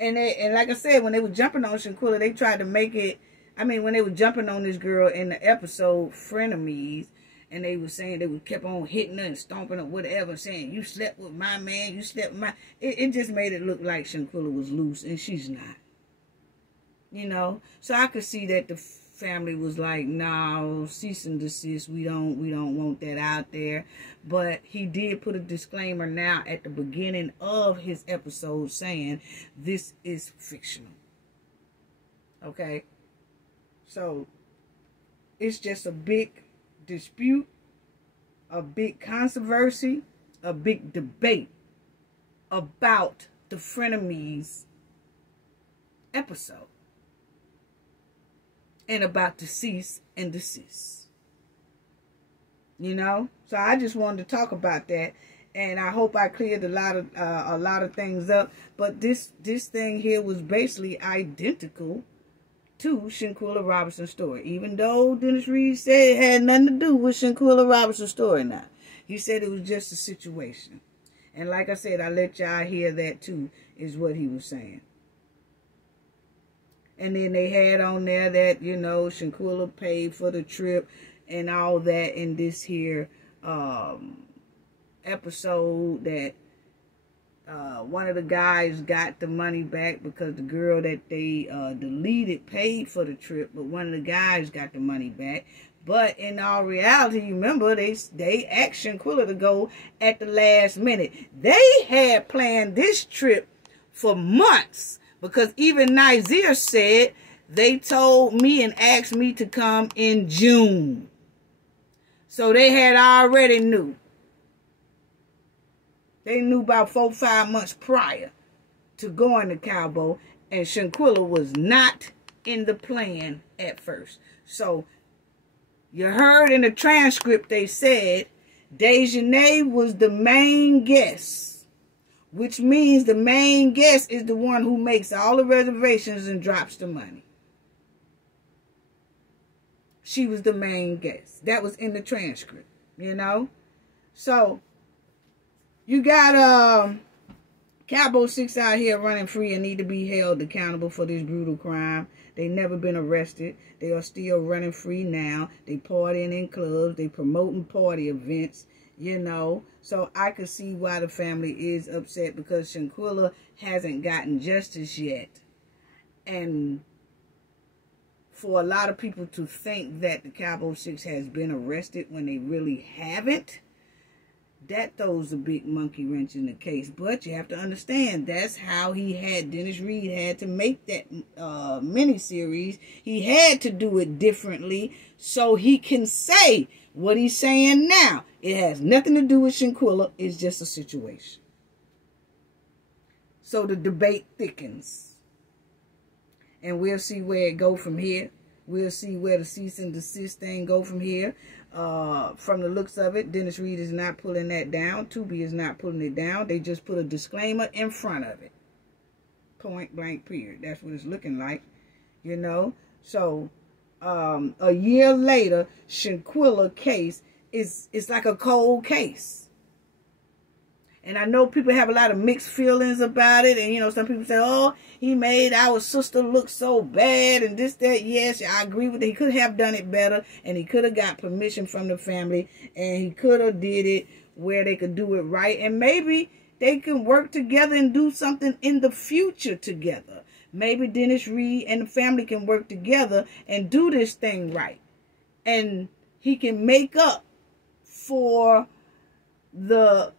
And like I said, when they were jumping on Shanquella, they tried to make it, I mean, when they were jumping on this girl in the episode Frenemies, and they were saying, they kept on hitting her and stomping her, whatever, saying, you slept with my man, you slept with my, it just made it look like Shanquella was loose, and she's not. You know? So I could see that the family was like, no, cease and desist, we don't want that out there. But he did put a disclaimer now at the beginning of his episode saying this is fictional. Okay, so it's just a big dispute, a big controversy, a big debate about the Frenemies episode. And about the cease and desist. You know? So I just wanted to talk about that. And I hope I cleared a lot of things up. But this thing here was basically identical to Shanquella Robinson's story. Even though Dennis Reed said it had nothing to do with Shanquella Robinson's story now. He said it was just a situation. And like I said, I let y'all hear that too, is what he was saying. And then they had on there that, you know, Shanquella paid for the trip and all that in this here episode, that one of the guys got the money back because the girl that they deleted paid for the trip, but one of the guys got the money back. But in all reality, you remember, they asked Shanquella to go at the last minute. They had planned this trip for months. Because even Nizer said, they told me and asked me to come in June. So they had already knew. They knew about 4 or 5 months prior to going to Cabo. And Shanquella was not in the plan at first. So you heard in the transcript they said Dejanay was the main guest. Which means the main guest is the one who makes all the reservations and drops the money. She was the main guest. That was in the transcript, you know. So, you got Cabo 6 out here running free and need to be held accountable for this brutal crime. They never been arrested. They are still running free now. They partying in clubs. They promoting party events. You know, so I could see why the family is upset, because Shanquella hasn't gotten justice yet. And for a lot of people to think that the Cabo 6 has been arrested when they really haven't, that throws a big monkey wrench in the case. But you have to understand, that's how Dennis Reed had to make that miniseries. He had to do it differently so he can say what he's saying now. It has nothing to do with Shanquella. It's just a situation. So the debate thickens. And we'll see where it go from here. We'll see where the cease and desist thing go from here. From the looks of it, Dennis Reed is not pulling that down. Tubi is not pulling it down. They just put a disclaimer in front of it. Point blank period. That's what it's looking like. You know? So, a year later, Shanquella case is like a cold case. And I know people have a lot of mixed feelings about it. And, you know, some people say, oh, he made our sister look so bad and this, that. Yes, I agree with it. He could have done it better. And he could have got permission from the family. And he could have did it where they could do it right. And maybe they can work together and do something in the future together. Maybe Dennis Reed and the family can work together and do this thing right. And he can make up for the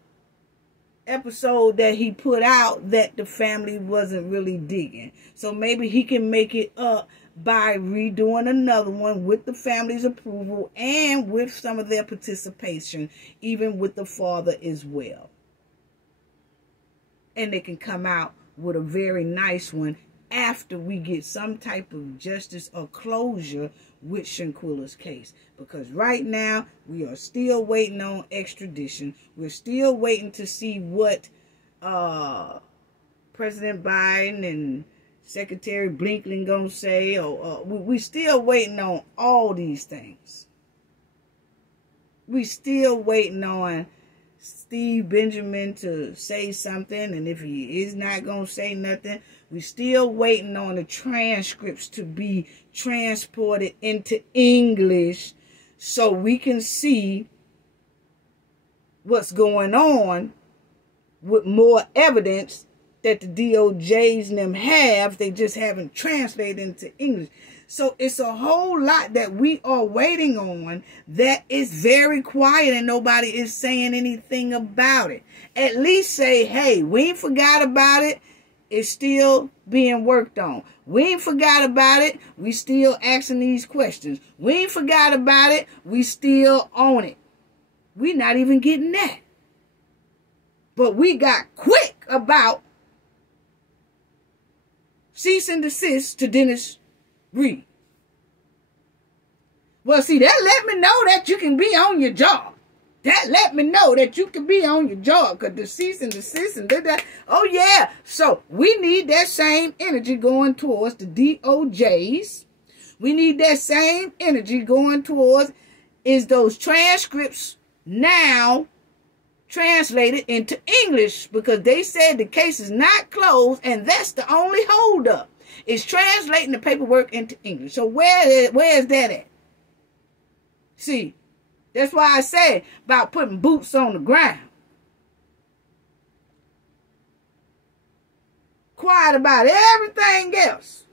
episode that he put out that the family wasn't really digging. So maybe he can make it up by redoing another one with the family's approval and with some of their participation, even with the father as well. And they can come out with a very nice one after we get some type of justice or closure with Shanquella's case. Because right now, we are still waiting on extradition. We're still waiting to see what President Biden and Secretary Blinken gonna say. We're still waiting on all these things. We're still waiting on Steve Benjamin to say something. And if he is not gonna say nothing, We still waiting on the transcripts to be transported into English so we can see what's going on with more evidence that the DOJs and them have. They just haven't translated into English. So it's a whole lot that we are waiting on that is very quiet and nobody is saying anything about it. At least say, hey, we ain't forgot about it. It's still being worked on. We ain't forgot about it. We still asking these questions. We ain't forgot about it. We still on it. We not even getting that. But we got quick about cease and desist to Dennis Reed. Well, see, that let me know that you can be on your job. That let me know that you can be on your job. Because the cease and desist and that. Oh, yeah. So we need that same energy going towards the DOJs. We need that same energy going towards is those transcripts now translated into English, because they said the case is not closed and that's the only holdup. It's translating the paperwork into English. So where is that at? See, that's why I say about putting boots on the ground. Quiet about everything else.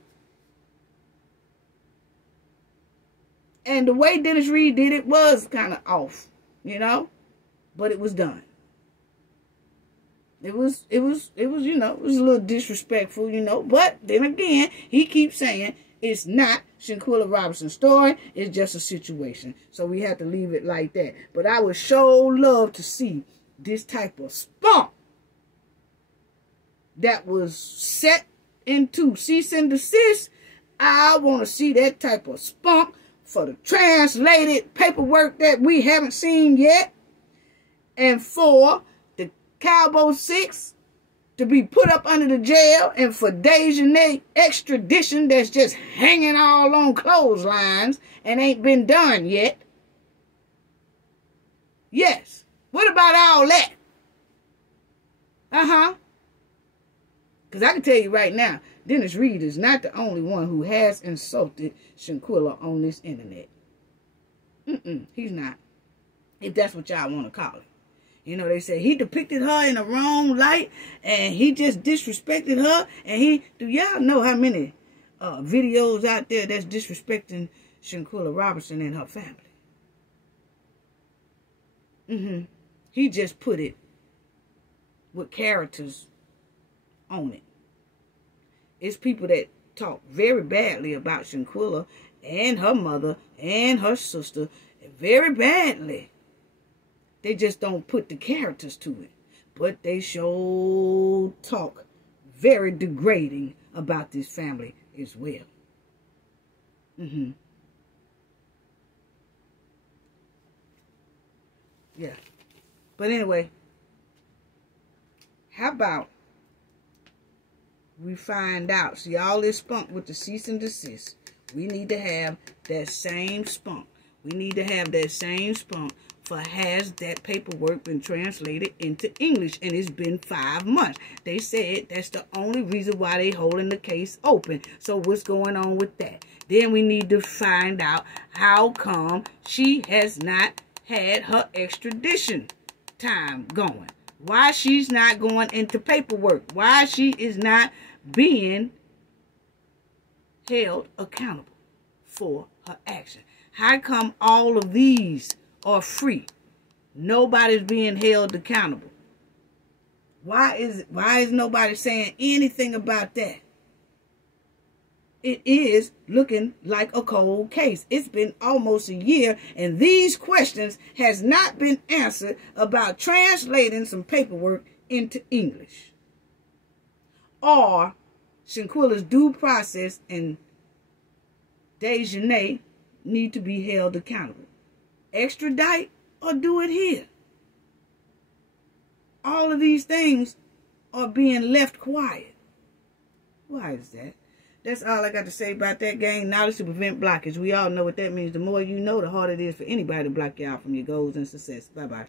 And the way Dennis Reed did it was kind of off, you know, but it was done. It was, you know, it was a little disrespectful, you know, but then again, he keeps saying it's not Shanquella Robinson's story, it's just a situation. So we have to leave it like that. But I would sure love to see this type of spunk that was set into cease and desist. I want to see that type of spunk for the translated paperwork that we haven't seen yet. And for the Cabo 6 to be put up under the jail, and for Dejanay extradition that's just hanging all on clotheslines and ain't been done yet. Yes. What about all that? Because I can tell you right now, Dennis Reed is not the only one who has insulted Shanquella on this internet. He's not. If that's what y'all want to call it. You know, they say he depicted her in the wrong light and he just disrespected her. And do y'all know how many videos out there that's disrespecting Shanquella Robinson and her family? He just put it with characters on it. It's people that talk very badly about Shanquella and her mother and her sister, very badly. They just don't put the characters to it. But they sure talk very degrading about this family as well. Yeah. But anyway, how about we find out? See, all this spunk with the cease and desist. We need to have that same spunk. We need to have that same spunk for has that paperwork been translated into English, and it's been 5 months. They said that's the only reason why they holding the case open. So what's going on with that? Then we need to find out how come she has not had her extradition time going. Why she's not going into paperwork. Why she is not being held accountable for her action. How come all of these are free? Nobody's being held accountable. Why is nobody saying anything about that? It is looking like a cold case. It's been almost a year, and these questions has not been answered about translating some paperwork into English. Or Shanquella's due process and Dejanay need to be held accountable. Extradite or do it here. All of these things are being left quiet. Why is that? That's all I got to say about that, gang. Knowledge to prevent blockage. We all know what that means. The more you know, the harder it is for anybody to block you out from your goals and success. Bye-bye.